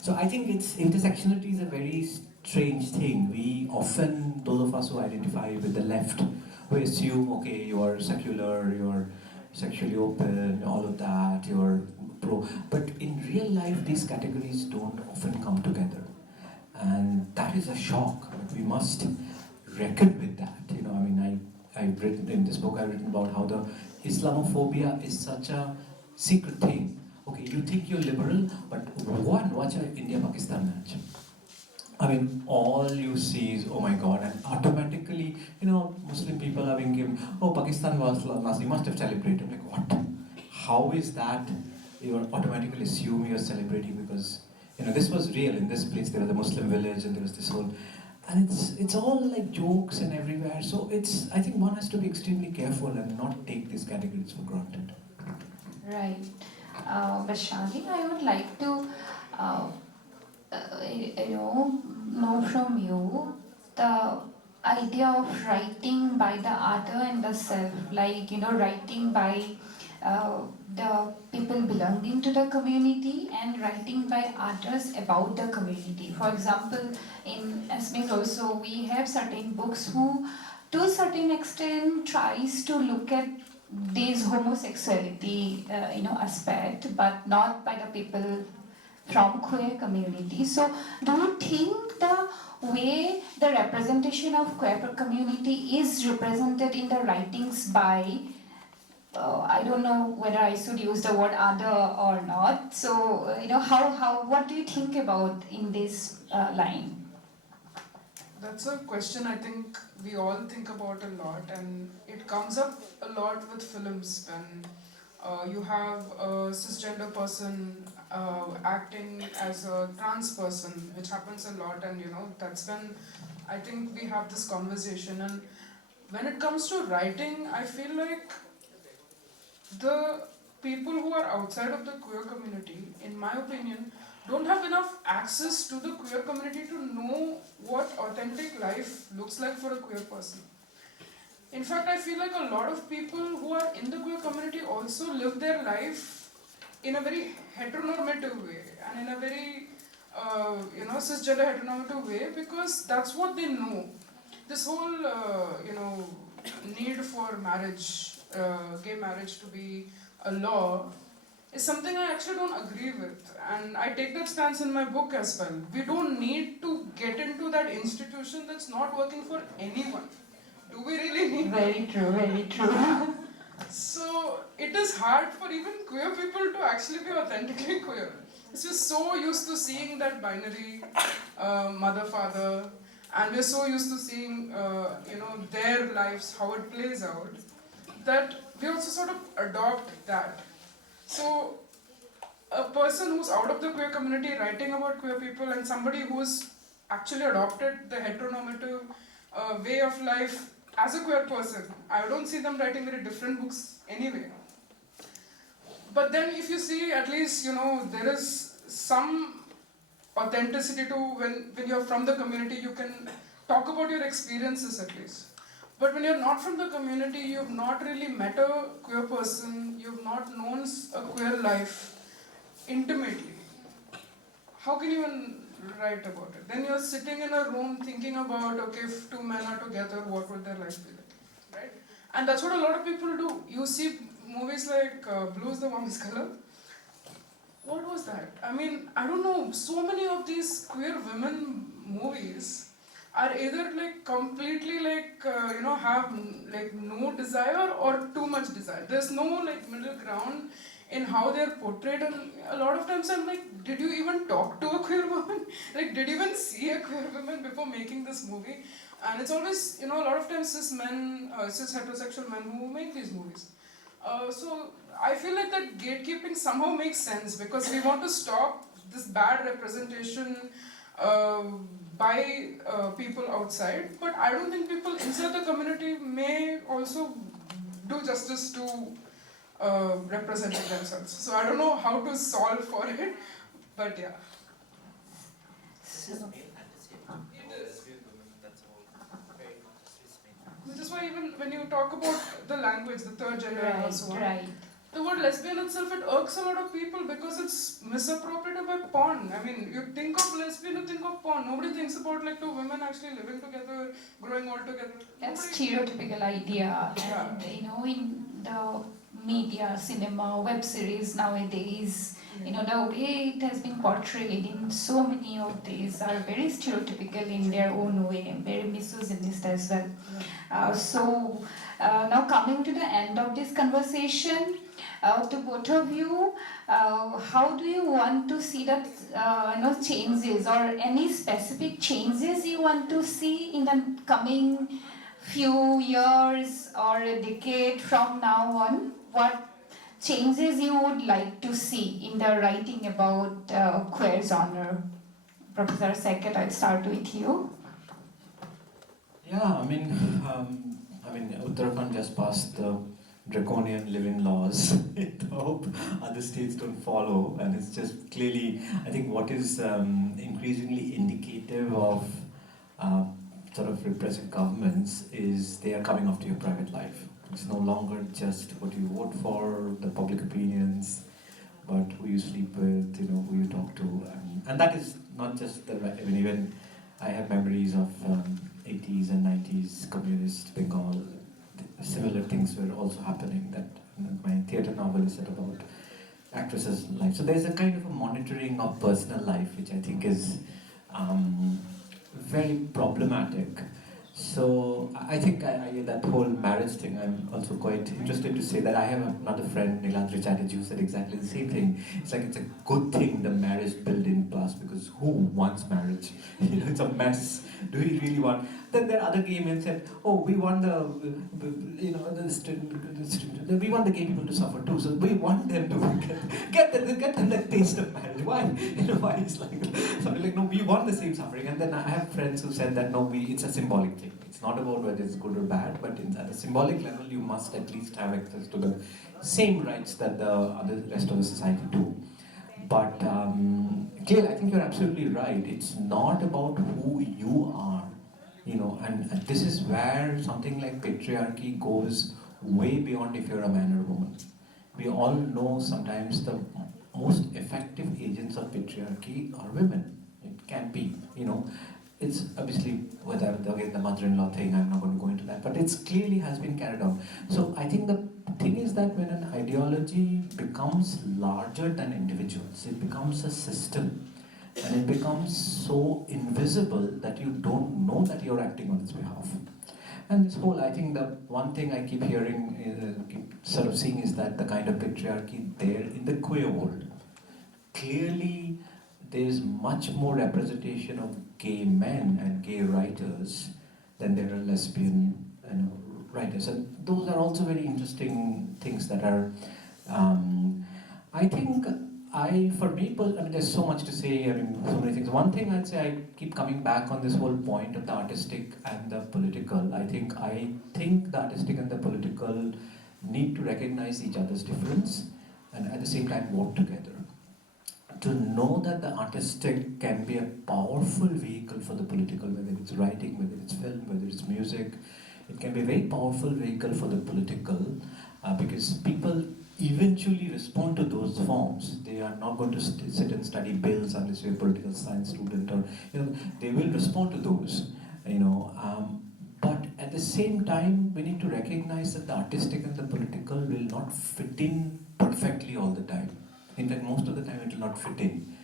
So I think intersectionality is a very strange thing. We often, those of us who identify with the left, we assume, okay, you are secular, you're sexually open, all of that, you're pro. But in real life, these categories don't often come together. And that is a shock. We must reckon with that. I've written in this book, I've written about how the Islamophobia is such a secret thing. Okay, you think you're liberal, but watch an India-Pakistan match. All you see is, oh my God, and automatically, Muslim people are being given, oh, Pakistan was last, you must have celebrated. I'm like, what? How is that? You automatically assume you're celebrating because, this was real. In this place, there was a Muslim village and there was this whole, and it's all like jokes and everywhere. So I think one has to be extremely careful and not take these categories for granted. Right. Vaishali, I would like to know from you the idea of writing by the other and the self, like writing by the people belonging to the community and writing by others about the community. For example, in Asmik also we have certain books who to a certain extent tries to look at this homosexuality aspect, but not by the people from queer community. So do you think the way the representation of queer community is represented in the writings by I don't know whether I should use the word other or not. So how what do you think about in this line? That's a question I think we all think about a lot, and it comes up a lot with films when you have a cisgender person acting as a trans person, which happens a lot, and that's when I think we have this conversation. And when it comes to writing, I feel like the people who are outside of the queer community, in my opinion, don't have enough access to the queer community to know what authentic life looks like for a queer person. In fact, I feel like a lot of people who are in the queer community also live their life in a very heteronormative way and in a very cisgender heteronormative way because that's what they know. This whole need for marriage, gay marriage to be a law is something I actually don't agree with, and I take that stance in my book as well. We don't need to get into that institution that's not working for anyone. Do we really need Very true, very true. So it is hard for even queer people to actually be authentically queer. It's just so used to seeing that binary mother-father, and we're so used to seeing their lives, how it plays out, that we also sort of adopt that. So a person who's out of the queer community writing about queer people and somebody who's actually adopted the heteronormative way of life as a queer person, I don't see them writing very different books anyway. But then if you see, at least, there is some authenticity to when you're from the community, you can talk about your experiences at least. But when you're not from the community, you've not really met a queer person, you've not known a queer life intimately, how can you even write about it? Then you're sitting in a room thinking about, okay, if two men are together, what would their life be like, right? And that's what a lot of people do. You see movies like Blue is the Warmest Color. what was that? I mean, I don't know. So many of these queer women movies are either like completely like have like no desire or too much desire. There's no like middle ground in how they're portrayed, and a lot of times I'm like, did you even talk to a queer woman? Like, did you even see a queer woman before making this movie? And it's always, a lot of times cis heterosexual men who make these movies. So I feel like that gatekeeping somehow makes sense because we want to stop this bad representation uh, by people outside, but I don't think people inside the community may also do justice to representing themselves. So I don't know how to solve for it, but yeah. So, Which is why even when you talk about the language, the third gender and so on, right. the word lesbian itself, it irks a lot of people because it's misappropriated by porn. I mean, you think of lesbian, you think of porn. Nobody thinks about like two women actually living together, growing all together. That's Nobody- stereotypical idea, Yeah. and in the media, cinema, web series nowadays, the way it has been portrayed in so many of these are very stereotypical in their own way, very misogynist as well. Now coming to the end of this conversation, to both of you, how do you want to see that changes, or any specific changes you want to see in the coming few years or a decade from now on? What changes you would like to see in the writing about queer genre? Professor SAIKAT, I'll start with you. Yeah, Uttarakhand just passed the draconian living laws. I hope other states don't follow, and it's just clearly, I think, what is increasingly indicative of sort of repressive governments is they are coming after your private life. It's no longer just what you vote for, the public opinions, but who you sleep with, who you talk to, and that is not just the right. I mean, even I have memories of 80s and 90s communist Bengal. Similar things were also happening. That my theatre novel is set about actresses' life. So there's a kind of a monitoring of personal life, which I think is very problematic. So I think that whole marriage thing, I'm also quite interested to say that I have another friend, Nilandri Chatterjee, who said exactly the same thing. It's like it's a good thing the marriage built-in class, because who wants marriage? It's a mess. Do we really want? Then there are other gay men said, oh, we want we want the gay people to suffer too. So we want them to get them the taste of marriage. Why? Why it's like something like, no, we want the same suffering. And then I have friends who said that no, it's a symbolic thing. It's not about whether it's good or bad, but at a symbolic level, you must at least have access to the same rights that the rest of the society do. But clearly, I think you're absolutely right. It's not about who you are, and this is where something like patriarchy goes way beyond if you're a man or a woman. We all know sometimes the most effective agents of patriarchy are women. It can be, It's obviously, whether again the mother-in-law thing, I'm not going to go into that, but it's clearly has been carried out. So I think the thing is that when an ideology becomes larger than individuals, it becomes a system, and it becomes so invisible that you don't know that you're acting on its behalf. And this whole, I think the one thing I keep hearing, keep sort of seeing, is that the kind of patriarchy there in the queer world, clearly there's much more representation of gay men and gay writers than there are lesbian writers. And those are also very interesting things that are, I think, for me, there's so much to say, so many things. One thing I'd say, I keep coming back on this whole point of the artistic and the political. I think the artistic and the political need to recognize each other's difference and at the same time work together. To know that the artistic can be a powerful vehicle for the political, whether it's writing, whether it's film, whether it's music. It can be a very powerful vehicle for the political because people eventually respond to those forms. They are not going to sit and study bills unless you're a political science student, or they will respond to those. But at the same time, we need to recognize that the artistic and the political will not fit in perfectly all the time. In fact, most of the time it will not fit in.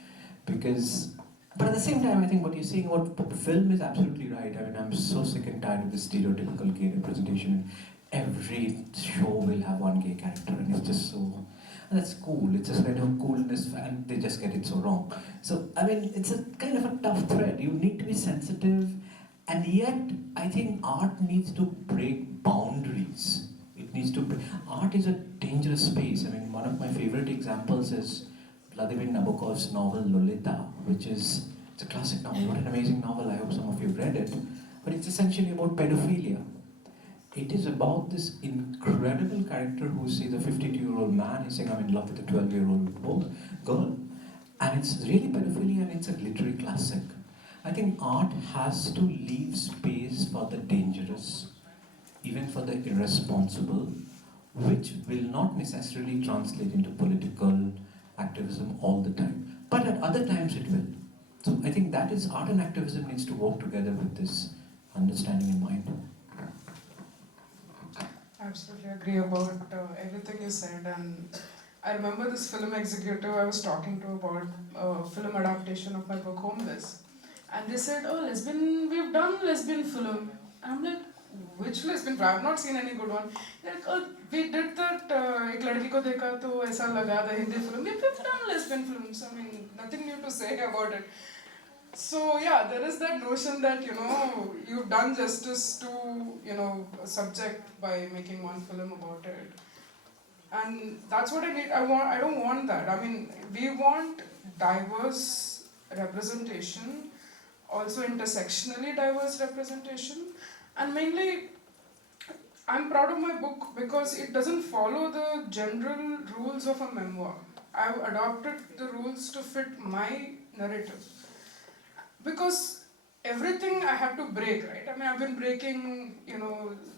Because, but at the same time, I think what you're saying about film is absolutely right. I mean, I'm so sick and tired of this stereotypical gay representation. Every show will have one gay character, and it's just so. And that's cool. It's just kind of coolness, and they just get it so wrong. So, I mean, it's a kind of a tough thread. You need to be sensitive, and yet, I think art needs to break boundaries. It needs to. Art is a dangerous space. I mean, one of my favorite examples is Vladimir Nabokov's novel Lolita, which is it's a classic novel. What an amazing novel! I hope some of you have read it. But it's essentially about pedophilia. It is about this incredible character who sees a 52-year-old man. He's saying, "I'm in love with a 12-year-old girl," and it's really pedophilia, and it's a literary classic. I think art has to leave space for the dangerous, even for the irresponsible, which will not necessarily translate into political activism all the time. But at other times it will. So I think that is art and activism needs to work together with this understanding in mind. I absolutely agree about everything you said, and I remember this film executive I was talking to about film adaptation of my book Homeless, and they said, "Oh, we've done lesbian film." I'm like, "Which lesbian film? I've not seen any good one." They're like, "Oh, we did that. एक लड़की को देखा तो ऐसा लगा the Hindi film. We've done lesbian films. I mean, nothing new to say about it." So yeah, there is that notion that you've done justice to a subject by making one film about it, and that's what I need. I don't want that. I mean, we want diverse representation, also intersectionally diverse representation, and mainly I'm proud of my book because it doesn't follow the general rules of a memoir. I've adopted the rules to fit my narrative. Because everything I have to break, right? I mean, I've been breaking,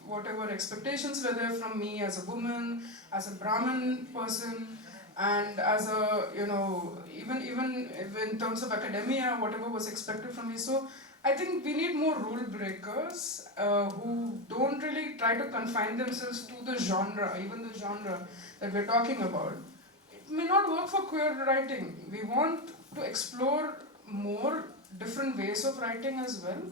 whatever expectations were there from me as a woman, as a Brahmin person, and as a, even in terms of academia, whatever was expected from me. So I think we need more rule breakers who don't really try to confine themselves to the genre, even the genre that we're talking about. It may not work for queer writing. We want to explore more different ways of writing as well,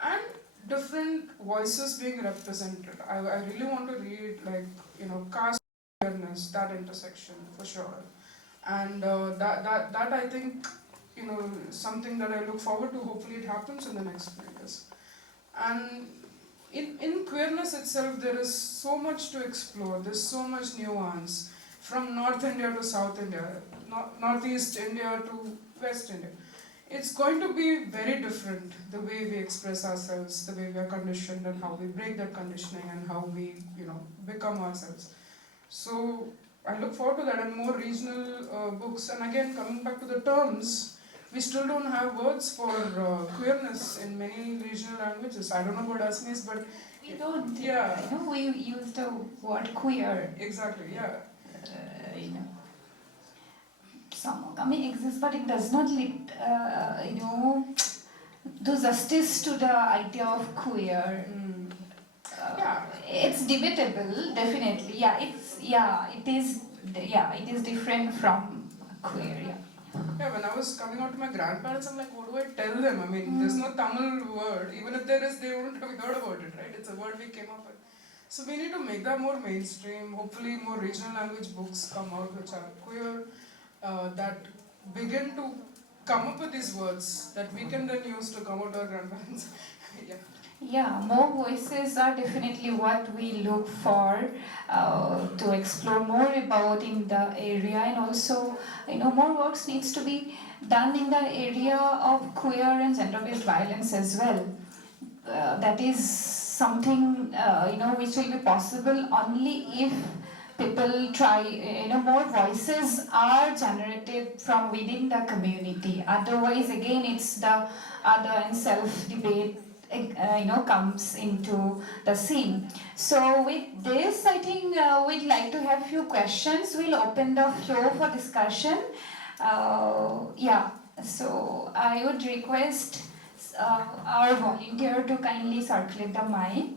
and different voices being represented. I really want to read caste awareness, that intersection for sure, and that I think something that I look forward to. Hopefully, it happens in the next few years. And in queerness itself, there is so much to explore. There's so much nuance from North India to South India, Northeast India to West India. It's going to be very different, the way we express ourselves, the way we are conditioned, and how we break that conditioning, and how we, become ourselves. So I look forward to that, and more regional books. And again, coming back to the terms, we still don't have words for queerness in many regional languages. I don't know about Assamese, but We don't. Yeah. We use the word queer. Exactly, yeah. Some, I mean, exists, but it does not do justice to the idea of queer. Mm. Yeah. It's debatable, definitely. It is different from queer. Yeah. Yeah, when I was coming out to my grandparents, I'm like, what do I tell them? I mean, there's no Tamil word. Even if there is, they wouldn't have heard about it, right? It's a word we came up with. So we need to make that more mainstream. Hopefully, more regional language books come out which are queer, that begin to come up with these words that we can then use to come out to our grandparents. Yeah. Yeah, more voices are definitely what we look for to explore more about in the area, and also more works needs to be done in the area of queer and gender-based violence as well. That is something which will be possible only if people try. More voices are generated from within the community. Otherwise, again, it's the other and self debate comes into the scene. So with this, I think we'd like to have few questions. We'll open the floor for discussion. So I would request our volunteer to kindly circulate the mic.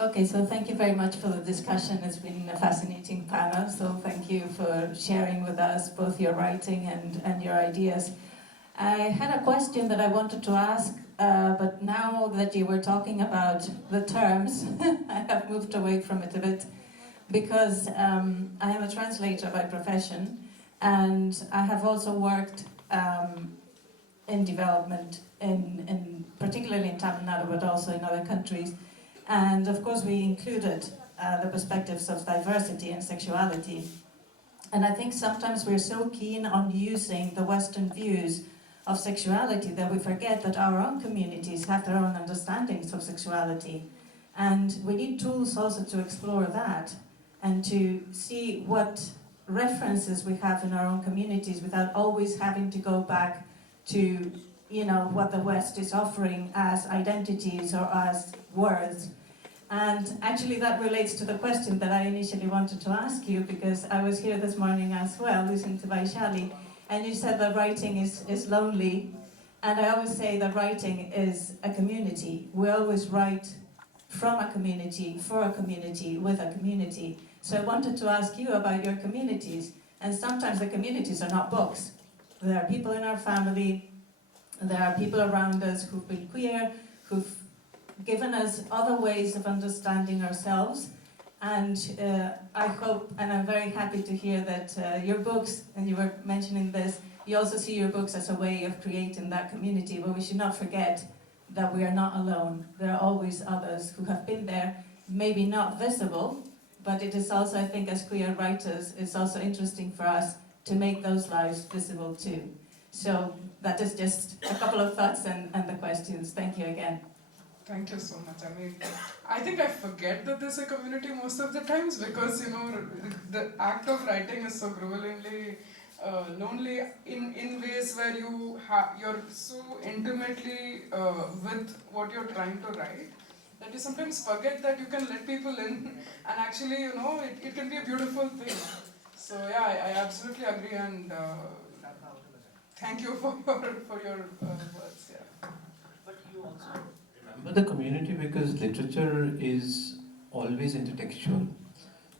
Okay, so thank you very much for the discussion. It's been a fascinating panel, so thank you for sharing with us both your writing and your ideas. I had a question that I wanted to ask, but now that you were talking about the terms, I have moved away from it a bit, because I am a translator by profession, and I have also worked in development, particularly in Tamil Nadu, but also in other countries. And of course we included the perspectives of diversity and sexuality. And I think sometimes we're so keen on using the Western views of sexuality that we forget that our own communities have their own understandings of sexuality. And we need tools also to explore that and to see what references we have in our own communities without always having to go back to, you know, what the West is offering as identities or as words. And actually that relates to the question that I initially wanted to ask you, because I was here this morning as well, listening to VAISHALI, and you said that writing is lonely, and I always say that writing is a community. We always write from a community, for a community, with a community. So I wanted to ask you about your communities, and sometimes the communities are not books. There are people in our family, there are people around us who've been queer, who've given us other ways of understanding ourselves, and I hope, and I'm very happy to hear that your books, and you were mentioning this, you also see your books as a way of creating that community, but we should not forget that we are not alone. There are always others who have been there, maybe not visible, but it is also, I think, as queer writers, it's also interesting for us to make those lives visible too. So that is just a couple of thoughts and the questions. Thank you again. Thank you so much. I mean, I think I forget that there's a community most of the times because, you know, the act of writing is so gruelingly lonely in ways where you're so intimately with what you're trying to write that you sometimes forget that you can let people in and actually, you know, it can be a beautiful thing. So yeah, I absolutely agree, and thank you for your words. Yeah. But you also remember the community, because literature is always intertextual.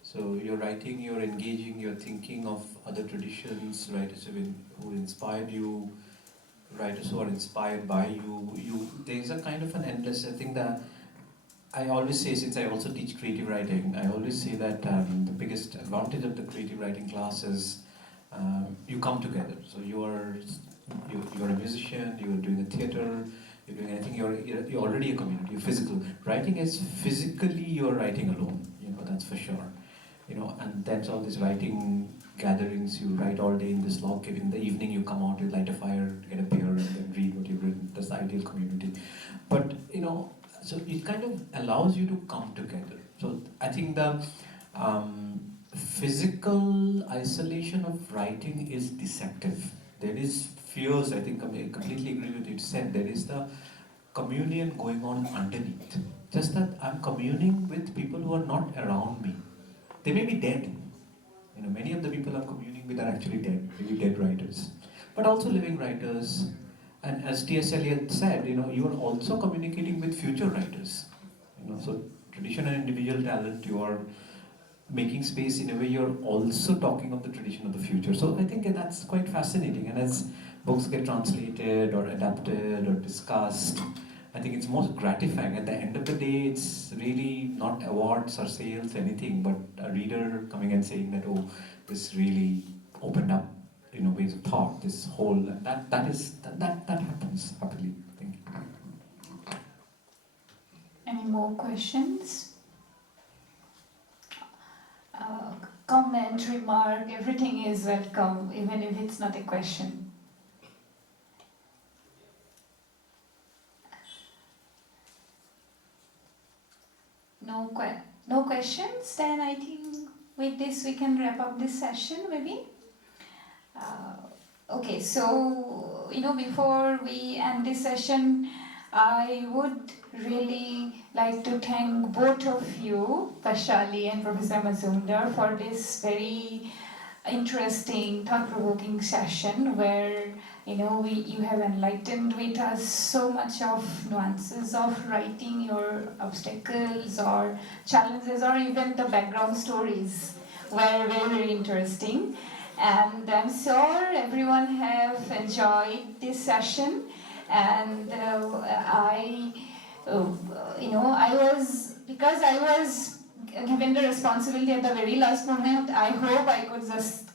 So you're writing, you're engaging, you're thinking of other traditions, writers who inspired you, writers who are inspired by you. There's a kind of an endless. I think that I always say, since I also teach creative writing, I always say that the biggest advantage of the creative writing class is you come together. So you're a musician, you're doing a theater, you're doing anything. You're already a community. You're physical. Writing is physically you're writing alone. You know, that's for sure. You know, and that's all these writing gatherings. You write all day in this log cave. In the evening, you come out, you light a fire, get a beer, and then read what you've written. That's the ideal community. But you know, so it kind of allows you to come together. So I think the physical isolation of writing is deceptive. There is fears. I think I completely agree with you. Said there is the communion going on underneath. Just that I'm communing with people who are not around me. They may be dead. You know, many of the people I'm communing with are actually dead, maybe dead writers, but also living writers. And as T.S. Eliot said, you know, you are also communicating with future writers. You know, so tradition and individual talent, you are making space in a way. You're also talking of the tradition of the future. So I think that's quite fascinating. And as books get translated or adapted or discussed, I think it's most gratifying. At the end of the day, it's really not awards or sales, anything, but a reader coming and saying that, oh, this really opened up, you know, ways of thought. This whole that happens happily. Thank you. Any more questions? Comment, remark, everything is welcome, even if it's not a question. No questions? Then I think with this we can wrap up this session, maybe. Okay, so you know, before we end this session, I would really like to thank both of you, VAISHALI and Professor Majumdar, for this very interesting, thought-provoking session where You have enlightened with us so much of nuances of writing, your obstacles or challenges, or even the background stories were very, very interesting. And I'm sure everyone have enjoyed this session. And because I was given the responsibility at the very last moment, I hope I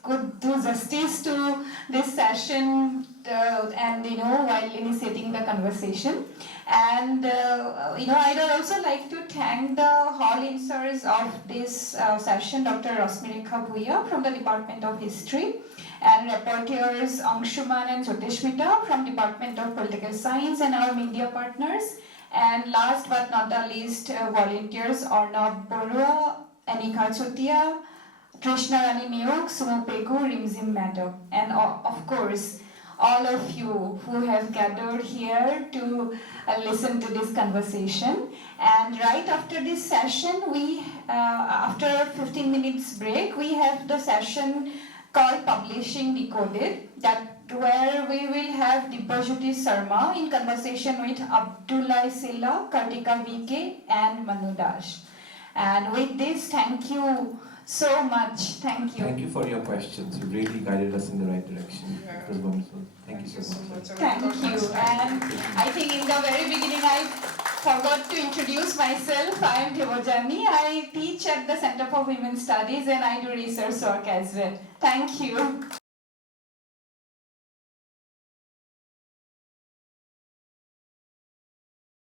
could do justice to this session and while initiating the conversation. And I'd also like to thank the hall insers of this session, Dr. Rosmirekha Bhuiya from the Department of History, and rapporteurs Angshuman and Jyotishmita from Department of Political Science, and our media partners. And last but not the least, volunteers Arnab Borua, Anika Chotia, Krishna Rani Miyok, Sumo Pegu, Rimzim Madam, and of course, all of you who have gathered here to listen to this conversation. And right after this session, after a 15 minutes break, we have the session called Publishing Decoded, where we will have Dibrugarh Sarma in conversation with Abdullah Silla, Kartika VK, and Manu Dash. And with this, thank you so much. Thank you. Thank you for your questions. You really guided us in the right direction. Yeah. It was wonderful. Thank you so much. Thank you. And I think in the very beginning I forgot to introduce myself. I am Devojani. I teach at the Center for Women's Studies and I do research work as well. Thank you.